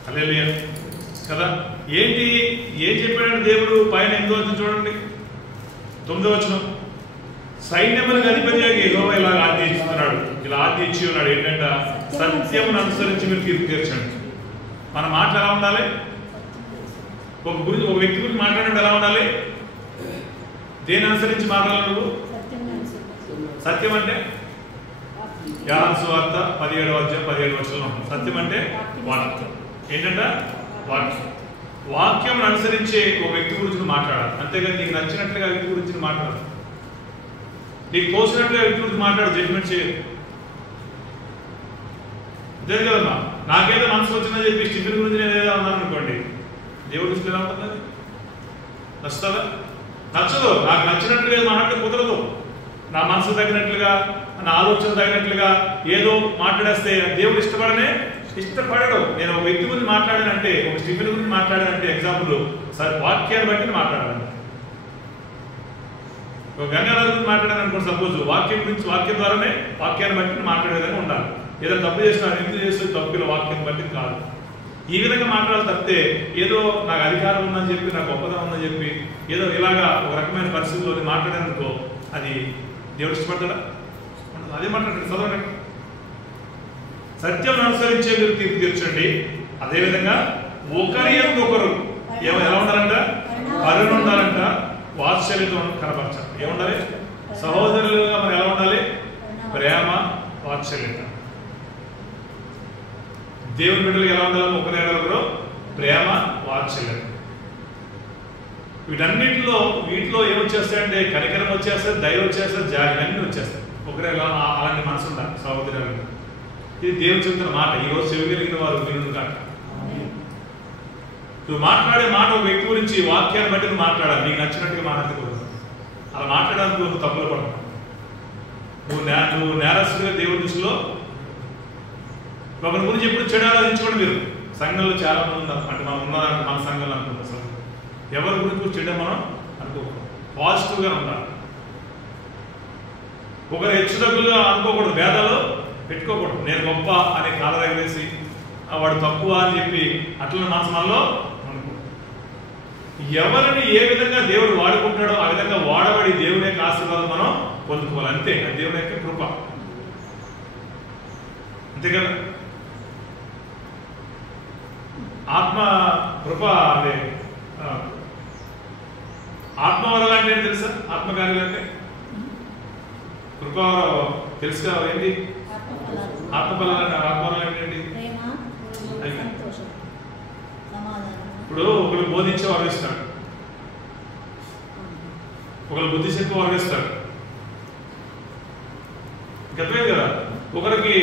హల్లెలూయా కదా. ఏంటి ఏం చెప్పాడంటే దేవుడు పైన 8వ వచనం చూడండి. 9వ వచనం. సైన్యములకు అధిపతి యెహోవా ఇలా ఆజ్ఞ ఇస్తున్నాడు. ఇలా ఆజ్ఞ ఇచ్చి ఉన్నాడు ఏంటంటే సత్యమును అనుసరించి మీరు తీర్పు తీర్చండి. మన మాట ఎలా ఉండాలి? ఒక వ్యక్తి గురించి మాట్లాడినప్పుడు ఎలా ఉండాలి? దేని అనుసరించి మాట్లాడాలి నువ్వు? సత్యం అంటే యోహాను సువార్త 17:17 సత్యం అంటే వాక్యం. ఏంటంట? వాక్యం. వాక్యం అనుసరించే ఒక వ్యక్తి గురించి మాట్లాడాలి. అంతేగాని నీకు నచ్చినట్లుగా వ్యక్తి గురించి మాట్లాడాలి. నీకు తోసినట్లుగా వ్యక్తి గురించి మాట్లాడు. జడ్జిమెంట్ చేయదు. అదే కదమ్మా. నాకేదో మనసు వచ్చిందని చెప్పి స్టిఫెన్ గురించి నేను ఏదో అన్నాను అనుకోండి, దేవుడి దృష్టిలో ఎలా ఉంటుంది? నచ్చుతుందా? నచ్చదు. నాకు నచ్చినట్లుగా మాట్లాడితే కుదరదు. నా మనసు తగినట్లుగా, నా ఆలోచన తగినట్లుగా ఏదో మాట్లాడేస్తే దేవుడు ఇష్టపడడు. నేను ఒక వ్యక్తి గురించి మాట్లాడానంటే, ఒక స్టిఫెన్ గురించి మాట్లాడానంటే ఎగ్జాంపుల్ వాక్యాన్ని బట్టి మాట్లాడాలి. ఒక గంగాధర్ గురించి మాట్లాడాను అనుకోండి, సపోజ్ వాక్యం ద్వారానే వాక్యాన్ని బట్టి మాట్లాడేదని ఉండాలి. ఏదైనా తప్పు చేసినా ఎందుకు చేస్తుంది? తప్పుల వాక్యం బట్టి కాదు. ఈ విధంగా మాట్లాడాలి తప్పితే ఏదో నాకు అధికారం ఉందని చెప్పి, నాకు గొప్పదనం ఉందని చెప్పి ఏదో ఇలాగా ఒక రకమైన పరిస్థితుల్లో మాట్లాడానుకో, అది దేవుడు ఇష్టపడతాడా? అదే మాట్లాడండి. చదవండి. సత్యం అనుసరించే మీరు తీర్పు తీర్చండి. అదేవిధంగా ఒకరి ఒకరు ఎలా ఉండాలంట? కరుణ ఉండాలంట. వాత్సల్యత కనపరచాలి. ఏముండాలి? సహోదరులుగా మనం ఎలా ఉండాలి? ప్రేమ, వాత్సల్యత. దేవుని బిడ్డలకు ఎలా ఉండాలి? ఒకరు ప్రేమ, వాత్సల్యత. వీటిలో ఏమొచ్చేస్తాయంటే కనికరం వచ్చేస్తుంది, దయ వచ్చేస్తుంది, జాలి అన్నీ వచ్చేస్తాయి. ఒకరేలా అలాంటి మనసు ఉండాలి సహోదరులు. ఇది దేవుడు చెబుతున్న మాట. ఈరోజు చెవిగలిగిన వారు వినుడు కాక. నువ్వు మాట్లాడే మాట ఒక వ్యక్తి గురించి వాక్యాన్ని బట్టి నువ్వు మాట్లాడాలి. నీకు నచ్చినట్టుగా మాట్లాడకూడదు. అలా మాట్లాడడానికి నువ్వు తప్పులు పడతావు. నువ్వు నేరస్తుడిగా దేవుడి దృష్టిలో. ఒకరి గురించి ఎప్పుడు చెడు ఆలోచించుకోండి. మీరు సంఘంలో చాలా మంది ఉన్నారు. అంటే మనం ఉన్నారంటే మన సంఘంలో అనుకుంటాం. అసలు ఎవరి గురించి చెడు మనం అనుకోకూడదు. పాజిటివ్గా ఉండాలి. ఒకరు హెచ్చుతగ్గులుగా అనుకోకూడదు. భేదాలు పెట్టుకోకూడదు. నేను గొప్ప అనే కాళ్ళ దగ్గరేసి వాడు తక్కువ అని చెప్పి అట్లా మనలో అనుకో. ఎవరిని ఏ విధంగా దేవుడు వాడుకుంటాడో ఆ విధంగా వాడబడి దేవుని యొక్క ఆశీర్వాదం మనం పొందుకోవాలి. అంతే. దేవుని యొక్క కృప. అంతే కదా. ఆత్మ కృప అదే ఆత్మవరాలు అంటే ఏంటి తెలుసా? ఆత్మకార్యాలు అంటే కృప తెలుసు కదా. ఏంటి ఆత్మఫలాలు అంటే? ఆత్మవరాలు అంటే ఏంటి? ఇప్పుడు ఒకరు బోధించే వర్గిస్తాడు, ఒకరు బుద్ధి చెప్పి వర్గిస్తాడు. గతమే కదా. ఒకరికి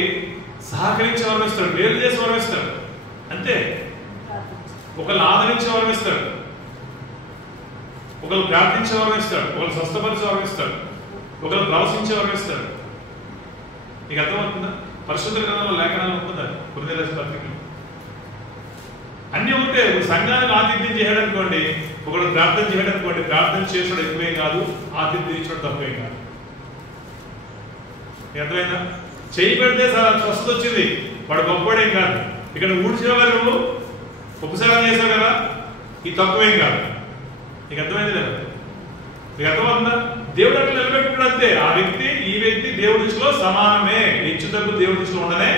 సహకరించి వర్గిస్తాడు, మేలు చేసి వర్గిస్తాడు. అంతే. ఒకళ్ళు ఆదరించే వరం ఇస్తాడు, ఒకళ్ళు ప్రార్థించే వరం ఇస్తాడు, ఒకళ్ళు స్వస్థపరిచే వరం ఇస్తాడు, ఒకళ్ళు ప్రవశించే వరం ఇస్తాడు. నీకు అర్థమవుతుందా? పరిశుద్ధ గ్రంథంలో లేఖనాలు ఉంటుందా? కొరింథీ రాసిన పత్రికలు అన్నీ ఉంటే సంఘానికి ఆతిథ్యం చేయడం అనుకోండి, ఒకడు ప్రార్థన చేయడం అనుకోండి, ప్రార్థన చేసాడు ఎక్కువేం కాదు, ఆతిథ్యం ఇచ్చడం తక్కువేం కాదు. అర్థమైందా? చేయి పెడితే స్వస్థత వచ్చింది, వాడు గొప్పవాడేం కాదు. ఇక్కడ ఊడ్చేవారు నువ్వు ఉపసారం చేశావు కదా, ఇది తక్కువేం కాదు. నీకు అర్థమైంది లేదా? నీకు అర్థమవుతుందా? దేవుడు అట్లా నిలబెట్టుకున్నాడు అంతే. ఆ వ్యక్తి ఈ వ్యక్తి దేవుడి దృష్టిలో సమానమే, హెచ్చు తగ్గు దేవుడి దృష్టిలో ఉండనే.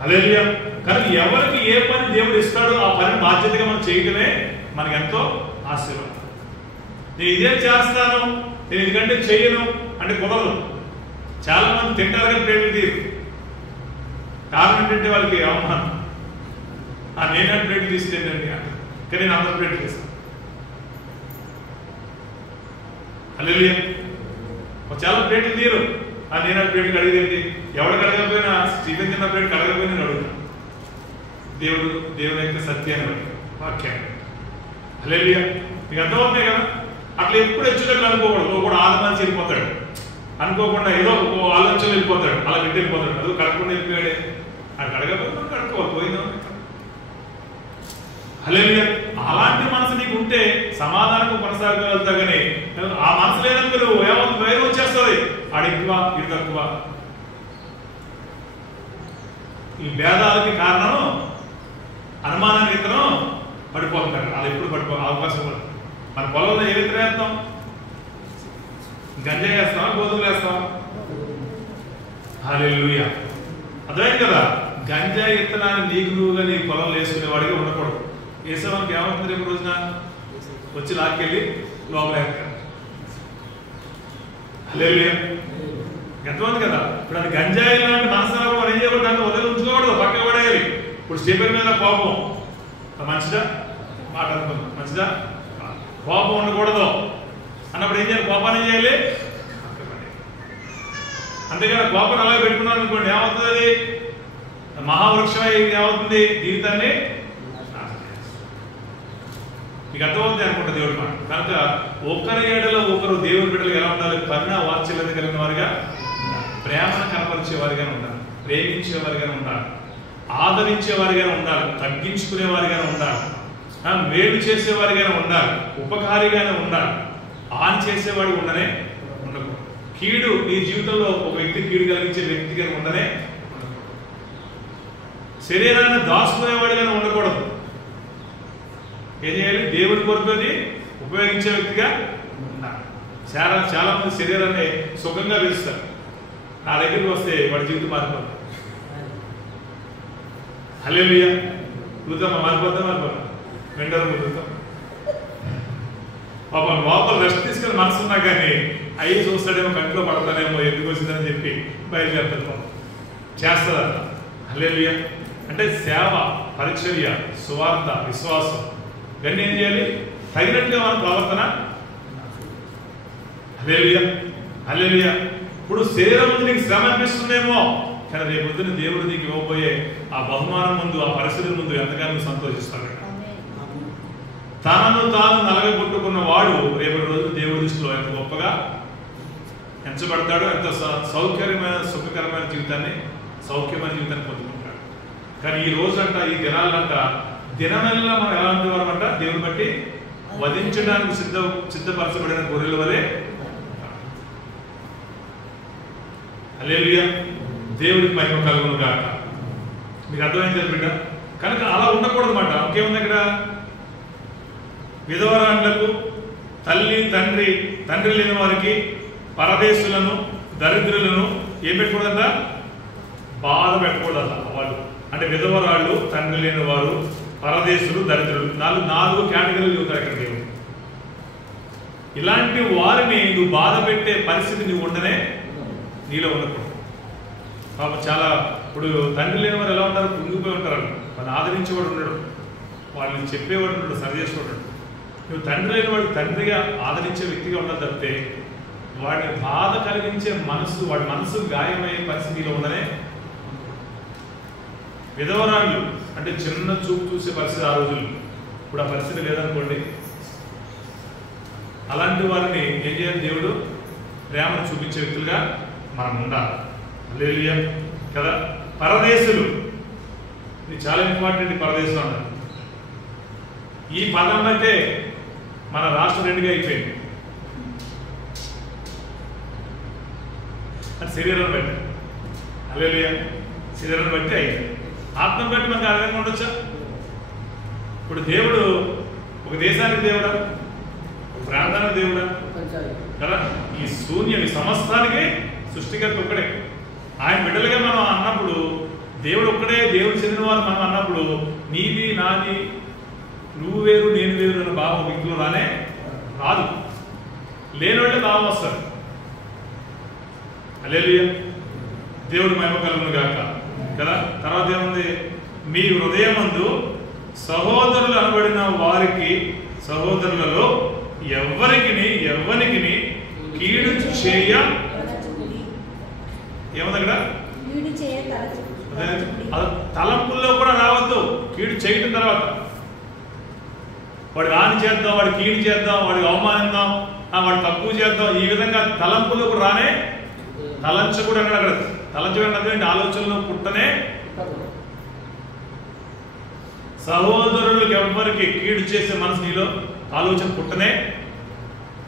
హల్లెలూయా. కానీ ఎవరికి ఏ పని దేవుడు ఇస్తాడో ఆ పని బాధ్యతగా మనం చేయడమే మనకి ఎంతో ఆశీర్వాదం. నేను ఇదే చేస్తాను, నేను ఎందుకంటే చెయ్యను అంటే కుదరదు. చాలా మంది తింటారు కానీ ప్రేమ తీరు. కారణం ఏంటంటే వాళ్ళకి అవమానం. నేనే ప్లేట్ తీస్తేనండి కానీ నేను అందరూ ప్లేట్ తీస్తాను. హల్లెలూయా. చాలా ప్లేట్లు తీరు. నేను ఆ ప్లేట్ కడిగేది, ఎవడు కడగకపోయినా స్టీఫెన్ తిన్న ప్లేట్ కడగకపోయినా నేను అడుగుతాను. దేవుడు యొక్క సత్యాన్ని వాక్యాన్ని. హల్లెలూయా. మీకు అర్థమవుతున్నాయి కదా? అట్లా ఎప్పుడు హెచ్చులకు అనుకోకూడదు. కూడా ఆదమాన్ని వెళ్ళిపోతాడు అనుకోకుండా, ఏదో ఒక ఆలోచన వెళ్ళిపోతాడు, అలా పెట్టి వెళ్ళిపోతాడు. అది కడగకుండా వెళ్ళిపోయాడే, అది కడగకపోతే కడుక్కోవాలి, పోయిందా? హల్లెలూయా. అలాంటి మనసు నీకు ఉంటే సమాధానం కొనసాగలుగుతా. కానీ ఆ మనసు లేదనుకో నువ్వు ఏమవుతుంది, వైరం వచ్చేస్తుంది. ఆడు ఎక్కువ, ఇది తక్కువ. ఈ భేదాలకి కారణం అనుమానానికి ఇతను పడిపోతాడు. అది ఎప్పుడు పడిపో అవకాశం కూడా. మన పొలంలో ఏ విత్తనం వేస్తాం? గంజాయి వేస్తావా, గోధుమలు వేస్తావా? హల్లెలూయా. అర్థమైంది కదా? గంజాయి విత్తనాన్ని నీకు నువ్వుగా నీ పొలంలో వేసుకునేవాడిగా ఉండకూడదు. వేసేవానికి ఏమవుతుంది? రేపు రోజున వచ్చి లాక్కెళ్ళి లోపల వేస్తారు. హల్లెలూయా. ఎంతమంది కదా? ఇప్పుడు అది గంజాయి లాంటి మనసు మనం ఏం చేయకూడదు, దాన్ని వదిలి ఉంచుకోకూడదు, పక్క పడేయాలి. ఇప్పుడు స్టీఫెన్ మీద కోపం మంచిదా? మాట అనుకుందాం, మంచిదా? కోపం ఉండకూడదు అన్నప్పుడు ఏం చేయాలి? కోపాన్ని ఏం చేయాలి? అంతేకాని కోపం అలాగే పెట్టుకున్నాను అనుకోండి, ఏమవుతుంది? అది మహావృక్షం ఏమవుతుంది? జీవితాన్ని మీకు అర్థమవుతుంది అనుకుంటా దేవుడి మాట. కనుక ఒకరి ఏడలో ఒకరు దేవుడి బిడ్డలు ఎలా ఉండాలి? కరుణ వాత్సల్యత కలిగిన వారిగా, ప్రేమను కనపరిచే వారిగానే ఉండాలి, ప్రేమించే వారిగానే ఉండాలి, ఆదరించే వారిగానే ఉండాలి, తగ్గించుకునే వారిగానే ఉండాలి, మేలు చేసేవారిగానే ఉండాలి, ఉపకారిగానే ఉండాలి. హాని చేసేవాడు ఉండనే ఉండకూడదు. కీడు నీ జీవితంలో ఒక వ్యక్తి కీడు కలిగించే వ్యక్తిగా ఉండనే ఉండకూడదు. శరీరాన్ని దాచుకునేవాడిగానే ఉండకూడదు. ఏం చేయాలి? దేవుడి కొరకుని ఉపయోగించే వ్యక్తిగా ఉండాలి. చాలా మంది శరీరాన్ని సుఖంగా పిలుస్తారు, నా దగ్గరికి వస్తే వాడి జీవితం మారిపోతుంది. హల్లెలూయా. మృతమా మారిపోతాం, వెంటనే మృతం. పాపం లోపల రెస్ట్ తీసుకుని మనసు ఉన్నా కానీ అయ్యి చూస్తాడేమో, కంట్లో పడతాడేమో, ఎందుకు వచ్చిందని చెప్పి బయలుదేరుతాం, చేస్తుందా? హల్లెలూయా. అంటే సేవ, పరిచర్య, సువార్త, విశ్వాసం ఇవన్నీ ఏం చేయాలి? తగినట్టుగా మన ప్రవర్తన. హల్లెలూయా. హల్లెలూయా. ఇప్పుడు శరీరం ముందు నీకు శ్రమ అనిపిస్తుందేమో, కానీ రేపు పొద్దున దేవుడు నీకు ఇవ్వబోయే ఆ బహుమానం ముందు, ఆ పరిస్థితుల ముందు ఎంతగానో సంతోషిస్తాడు. తనను తాను నలగొట్టుకున్న వాడు రేపటి రోజు దేవుడి దృష్టిలో ఎంత గొప్పగా ఎంచబడతాడు, ఎంత సౌకర్యమైన సుఖకరమైన జీవితాన్ని, సౌఖ్యమైన జీవితాన్ని పొందుకుంటాడు. కానీ ఈ రోజంట, ఈ దినాలంట, దినమెల్లా మనం ఎలాంటి వారు అంట? దేవుని బట్టి వధించడానికి సిద్ధపరచబడిన గొర్రెల వలె. హల్లెలూయా. దేవుడికి మహిమ కలుగును గాక. మీకు అర్థమైంది బిడ్డ? కనుక అలా ఉండకూడదు అన్నమాట. ఇంకేముంది అక్కడ? విధవరాండ్లకు, తండ్రి లేని వారికి, పరదేశులను, దరిద్రులను ఏం పెట్టకూడదంట? బాధ పెట్టకూడదట. వాళ్ళు అంటే విధవరాళ్ళు, తండ్రి లేని వారు, పరదేశులు, దరిద్రులు, నాలుగు కేటగిరీలు చూస్తారు ఇక్కడ దేవుడు. ఇలాంటి వారిని నువ్వు బాధ పెట్టే పరిస్థితి నువ్వు ఉండనే నీలో ఉండకూడదు. పాపం చాలా ఇప్పుడు తండ్రి లేని వారు ఎలా ఉంటారు? కుంగిపోయి ఉంటారు. వాళ్ళని ఆదరించేవాడు ఉండడు, వాళ్ళని చెప్పేవాడు ఉండడు, సరి చేసేవాడు. నువ్వు తండ్రి లేని వాడు తండ్రిగా ఆదరించే వ్యక్తిగా ఉండాలి తప్పితే వాడిని బాధ కలిగించే మనసు, వాడి మనసు గాయమయ్యే పరిస్థితిలో ఉండనే. విధవరాళ్ళు అంటే చిన్న చూపు చూసే పరిస్థితి ఆ రోజులు. ఇప్పుడు ఆ పరిస్థితి లేదనుకోండి. అలాంటి వారిని ఏం చేయాలి? దేవుడు ప్రేమను చూపించే వ్యక్తులుగా మనం ఉండాలి. హల్లెలూయా కదా. పరదేశులు, ఇది చాలా ఇంపార్టెంట్. పరదేశం అన్నారు. ఈ పదం బట్టే మన రాష్ట్రం రెండుగా అయిపోయింది. అది శరీరం బట్టి. హల్లెలూయా. శరీరం బట్టి అయింది. ఆత్మను బట్టి మనకు ఆ విధంగా ఉండొచ్చా? ఇప్పుడు దేవుడు ఒక దేశానికి దేవుడా, ఒక ప్రాంతానికి దేవుడా కదా. ఈ శూన్యం, ఈ సమస్తానికి సృష్టికర్త ఒక్కడే. ఆయన బిడ్డలుగా మనం అన్నప్పుడు దేవుడు ఒక్కడే, దేవుడు చెందిన వారు మనం అన్నప్పుడు నీది నాది, నువ్వు వేరు నేను వేరు అన్న భావం వ్యక్తులు రానే రాదు. లేని వాళ్ళే భావం వస్తారు. హల్లెలూయా. దేవుడు మహిమ కలుగును గాక కదా. తర్వాత ఏముంది? మీ హృదయమందు సహోదరులు అనబడిన వారికి, సహోదరులలో ఎవ్వరికి కీడు చేయ ఏముంది అక్కడ? తలంపుల్లో కూడా రావద్దు. కీడు చేయటం తర్వాత వాడికి హాని చేద్దాం, వాడి కీడు చేద్దాం, వాడికి అవమానిద్దాం, వాడు తక్కువ చేద్దాం, ఈ విధంగా తలంపుల్లో కూడా రానే. తలంచకూడదు అక్కడ. తలంచకూడదు అంటే ఆలోచనలో పుట్టనే. సహోదరులకు ఎవ్వరికి కీడు చేసే మనసు నీలో ఆలోచన పుట్టనే.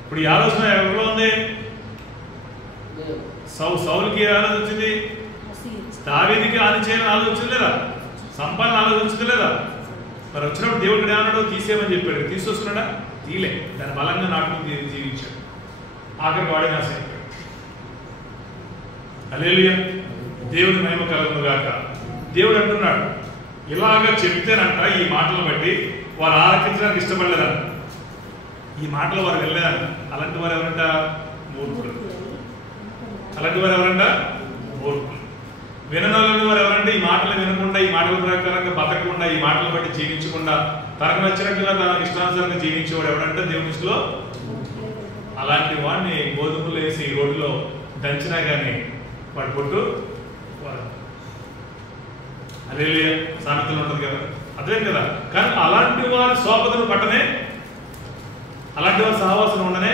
ఇప్పుడు ఈ ఆలోచన ఎవరిలో ఉంది? సౌలుకి ఏ ఆలోచన వచ్చింది? దావీదుకి హాని చేయాలని ఆలోచన లేదా? సంపాదన ఆలోచించదు లేదా? మరి వచ్చినప్పుడు దేవుడు ఏమన్నాడు? తీసేయమని చెప్పాడు. తీసుకొస్తున్నాడా? తీలే. దాని బలంగా నాటుకుని జీవించాడు. ఆఖరికి వాడే నాశనం. హల్లెలూయా. దేవుడి మహిమ కలుగును గాక. దేవుడు అంటున్నాడు, ఇలాగ చెప్తేనంట ఈ మాటలు బట్టి వారు ఆలకించడానికి ఇష్టపడలేదంట. ఈ మాటలు వారు వెళ్ళలేదంట. అలాంటి వారు ఎవరంట? మూర్ఖులు. అలాంటి వారు ఎవరంట? మూర్ఖులు. వినని వారు ఎవరంటే ఈ మాటలు వినకుండా, ఈ మాటల ప్రకారంగా బతకకుండా, ఈ మాటలు బట్టి జీవించకుండా, తనకు నచ్చినట్టుగా తనకు ఇష్టానుసారంగా జీవించేవాడు ఎవడంటే దేవుని దృష్టిలో అలాంటి వాడిని గోధుమలు వేసి రోడ్డులో దంచినా కానీ వాడు పొట్టు అదే సామెతలు ఉంటుంది కదా, అదే కదా. కానీ అలాంటి వారి శోభతను పట్టనే, అలాంటి వారి సహవాసం ఉండనే.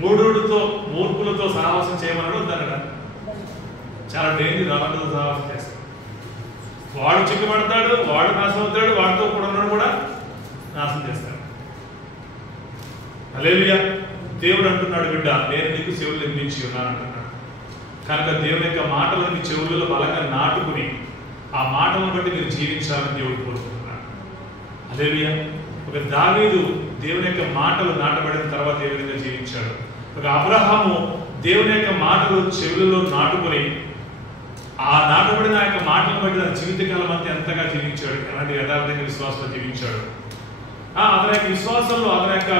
మూర్ఖులతో సహవాసం చేయమన్నాడు వద్దన్నాడు. చాలా డేంజర్. అలాంటితో సహవాసం చేస్తాడు. వాడు చిక్కుపడతాడు, వాడు నాశనం అవుతాడు, వాడితో కూడా ఉన్నాడు కూడా నాశనం చేస్తాడు. హల్లెలూయా. దేవుడు అంటున్నాడు, బిడ్డ నేను నీకు చెవులు నిర్మించి ఉన్నాను అంటున్నాడు. కనుక దేవుని యొక్క మాటలను మీ చెవులలో బలంగా నాటుకుని ఆ మాటలను బట్టి మీరు జీవించాలని దేవుడు కోరుకుంటున్నాడు. హల్లెలూయా. ఒక దావీదు దేవుని యొక్క మాటలు నాటబడిన తర్వాత ఏ విధంగా జీవించాడు. ఒక అబ్రహాము దేవుని యొక్క మాటలు చెవులలో నాటుకుని ఆ నాటబడిన ఆ యొక్క మాటలను బట్టి తన జీవితకాలం అంతా ఎంతగా జీవించాడు, ఎలాంటి యథార్థంగా విశ్వాసంలో జీవించాడు. అతని యొక్క విశ్వాసంలో అతని యొక్క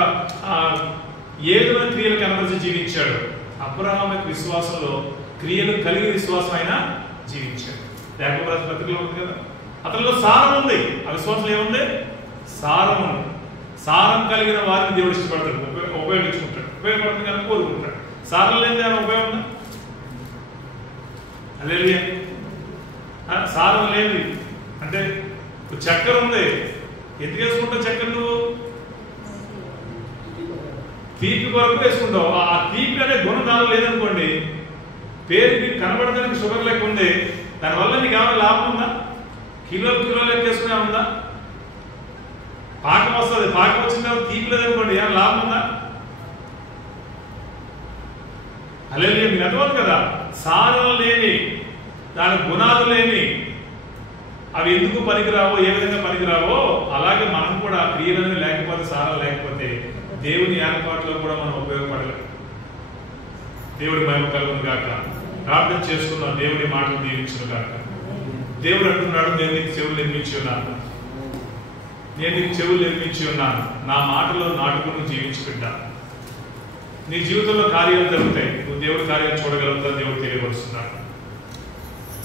ఏదైనా క్రియలు కనబరిచి జీవించాడు. అబ్రహాము యొక్క విశ్వాసంలో క్రియలు కలిగి విశ్వాసం అయినా జీవించాడు. యాకోబు పత్రికలో ఉంది కదా, అతనిలో సారం ఉంది. ఆ విశ్వాసంలో ఏముంది? సారం ఉంది. సారం కలిగిన వారిని దేవుడు ఇష్టపడతాడు, ఉపయోగించుకుంటాడు. ఉపయోగపడుతుంది కానీ కోరుకుంటాడు. సారం లేనిది ఆయన ఉపయోగం ఉందా? హల్లెలూయా. సారం లేనిది అంటే చక్కెర ఉంది, ఎందుకు వేసుకుంటావు చక్కెర? నువ్వు తీపి కొరకు వేసుకుంటావు. ఆ తీపి అనే గుణం నాలో లేదనుకోండి, పేరుకి కనబడడానికి షుగర్ లెక్క ఉంది, దానివల్ల నీకు ఏమైనా లాభం ఉందా? కిలోలు లెక్క వేసుకునే ఉందా? పాకం వస్తుంది, పాకం వచ్చిన తర్వాత తీపి లేదనుకోండి, ఏమైనా లాభం ఉందా? హల్లెలూయా. మీకు అర్థమవుతుంది కదా. సారం లేని, దాని గుణాలు లేని అవి ఎందుకు పనికిరావో, ఏ విధంగా పనికిరావో అలాగే మనం కూడా క్రియలను లేకపోతే, సారం లేకపోతే దేవుని ఏర్పాటులో కూడా మనం ఉపయోగపడలేము. దేవుడి మహిమ కలుగును గాక. ప్రార్థన చేసుకున్నాం, దేవుడి మాటలు దీవించును గాక. దేవుడు అంటున్నాడు, నేను నీకు చెవులు నిర్మించి ఉన్నాను, నేను నీకు చెవులు నిర్మించి ఉన్నాను, నా మాటలో నాటుకుని జీవించి బిడ్డా. నీ జీవితంలో కార్యాలు జరుగుతాయి, నువ్వు దేవుడి కార్యాలు చూడగలుగుతావు. దేవుడు తెలియపరుస్తున్నాడు.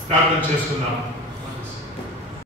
ప్రార్థన చేసుకుందాం.